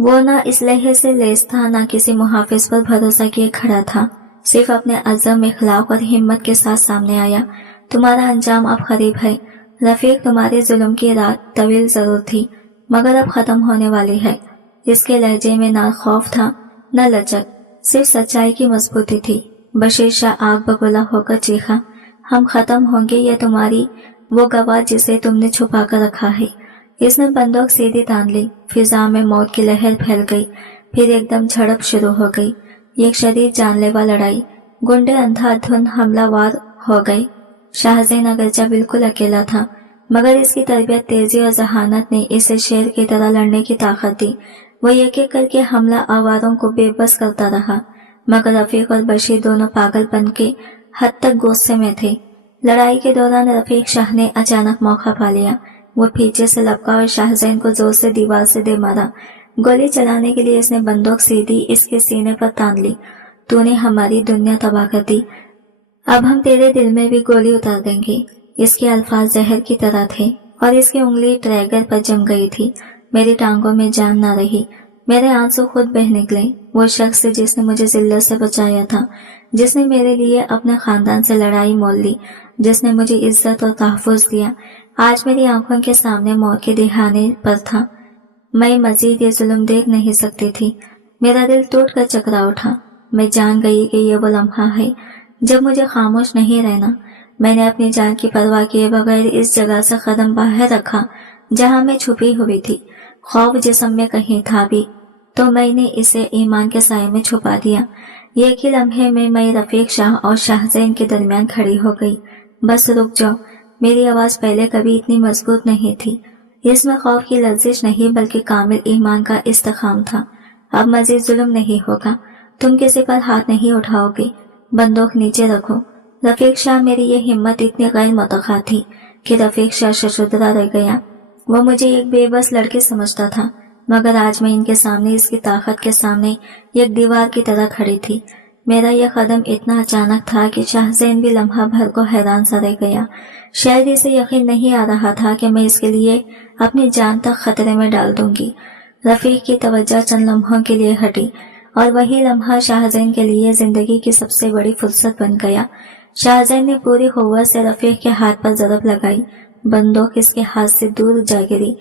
वो ना इसलहे से लेस था, ना किसी मुहाफिज पर भरोसा किए खड़ा था, सिर्फ अपने अज़म, इखलाक और हिम्मत के साथ सामने आया। तुम्हारा अंजाम अब करीब है रफीक, तुम्हारे जुल्म की रात तवील जरूर थी, मगर अब खत्म होने वाली है। इसके लहजे में ना खौफ था न लचक, सिर्फ सच्चाई की मजबूती थी। बशीर शाह आग बबूला होकर चीखा, हम खत्म होंगे या तुम्हारी वो गवाह जिसे तुमने छुपा कर रखा है। इसने बंदूक सीधी तान ली। फिजा में मौत की लहर फैल गई, फिर एकदम झड़प शुरू हो गई। एक शदीद जानलेवा लड़ाई। गुंडे अंधाधुंध हमलावर हो गए। शाहजैन अगरचा बिल्कुल अकेला था, मगर इसकी तरबियत, तेजी और जहानत ने इसे शेर की तरह लड़ने की ताकत दी। वो एक एक करके हमला आवारों को बेबस करता रहा, मगर रफीक और बशीर दोनों पागलपन के हद तक गुस्से में थे। लड़ाई के दौरान रफीक शाह ने अचानक मौका पा लिया। वो पीछे से लपका और शाहजैन को जोर से दीवार से दे मारा। गोली चलाने के लिए इसने बंदूक सीधी इसके सीने पर तान ली। तूने हमारी दुनिया तबाह कर दी, अब हम तेरे दिल में भी गोली उतार देंगे। इसके अल्फाज जहर की तरह थे और इसकी उंगली ट्रैगर पर जम गई थी। मेरी टांगों में जान न रही, मेरे आंसू खुद बह निकले। वो शख्स जिसने मुझे जिल्लत से बचाया था, जिसने मेरे लिए अपने खानदान से लड़ाई मोल ली, जिसने मुझे इज्जत और तहफ़्फ़ुज़ दिया, आज मेरी आंखों के सामने मौत के दिहाने पर था। मैं मजीद ये जुल्म देख नहीं सकती थी। मेरा दिल टूट कर चकरा उठा। मैं जान गई कि ये वो लम्हा है जब मुझे खामोश नहीं रहना। मैंने अपनी जान की परवाह किए बगैर इस जगह से कदम बाहर रखा जहां मैं छुपी हुई थी। खौफ जिस्म में कहीं था भी तो मैंने इसे ईमान के साए में छुपा दिया। एक ही लम्हे में मैं रफीक शाह और शाहजैन के दरमियान खड़ी हो गई। बस रुक जाओ। मेरी आवाज पहले कभी इतनी मजबूत नहीं थी। इसमें खौफ की लर्जिश नहीं बल्कि कामिल ईमान का इस्तेकाम था। अब मजीद जुल्म नहीं होगा। तुम किसी पर हाथ नहीं उठाओगे। बंदूक नीचे रखो। रफीक शाह, मेरी ये हिम्मत इतनी गैर मुतक़ा थी कि रफीक शाह शशुदरा रह गया। वो मुझे एक बेबस लड़की समझता था, مگر آج میں ان کے سامنے اس کی طاقت کے سامنے ایک دیوار کی طرح کھڑی تھی۔ میرا یہ قدم اتنا اچانک تھا کہ شاہ زین بھی لمحہ بھر کو حیران سا رہ گیا۔ شاید اسے یقین نہیں آ رہا تھا کہ میں اس کے لیے اپنی جان تک خطرے میں ڈال دوں گی۔ رفیق کی توجہ چند لمحوں کے لیے ہٹی اور وہی لمحہ شاہ زین کے لیے زندگی کی سب سے بڑی فرصت بن گیا۔ شاہ زین نے پوری قوت سے رفیق کے ہاتھ پر ضرب لگائی۔ بندوق اس کے ہاتھ سے دور جا گری۔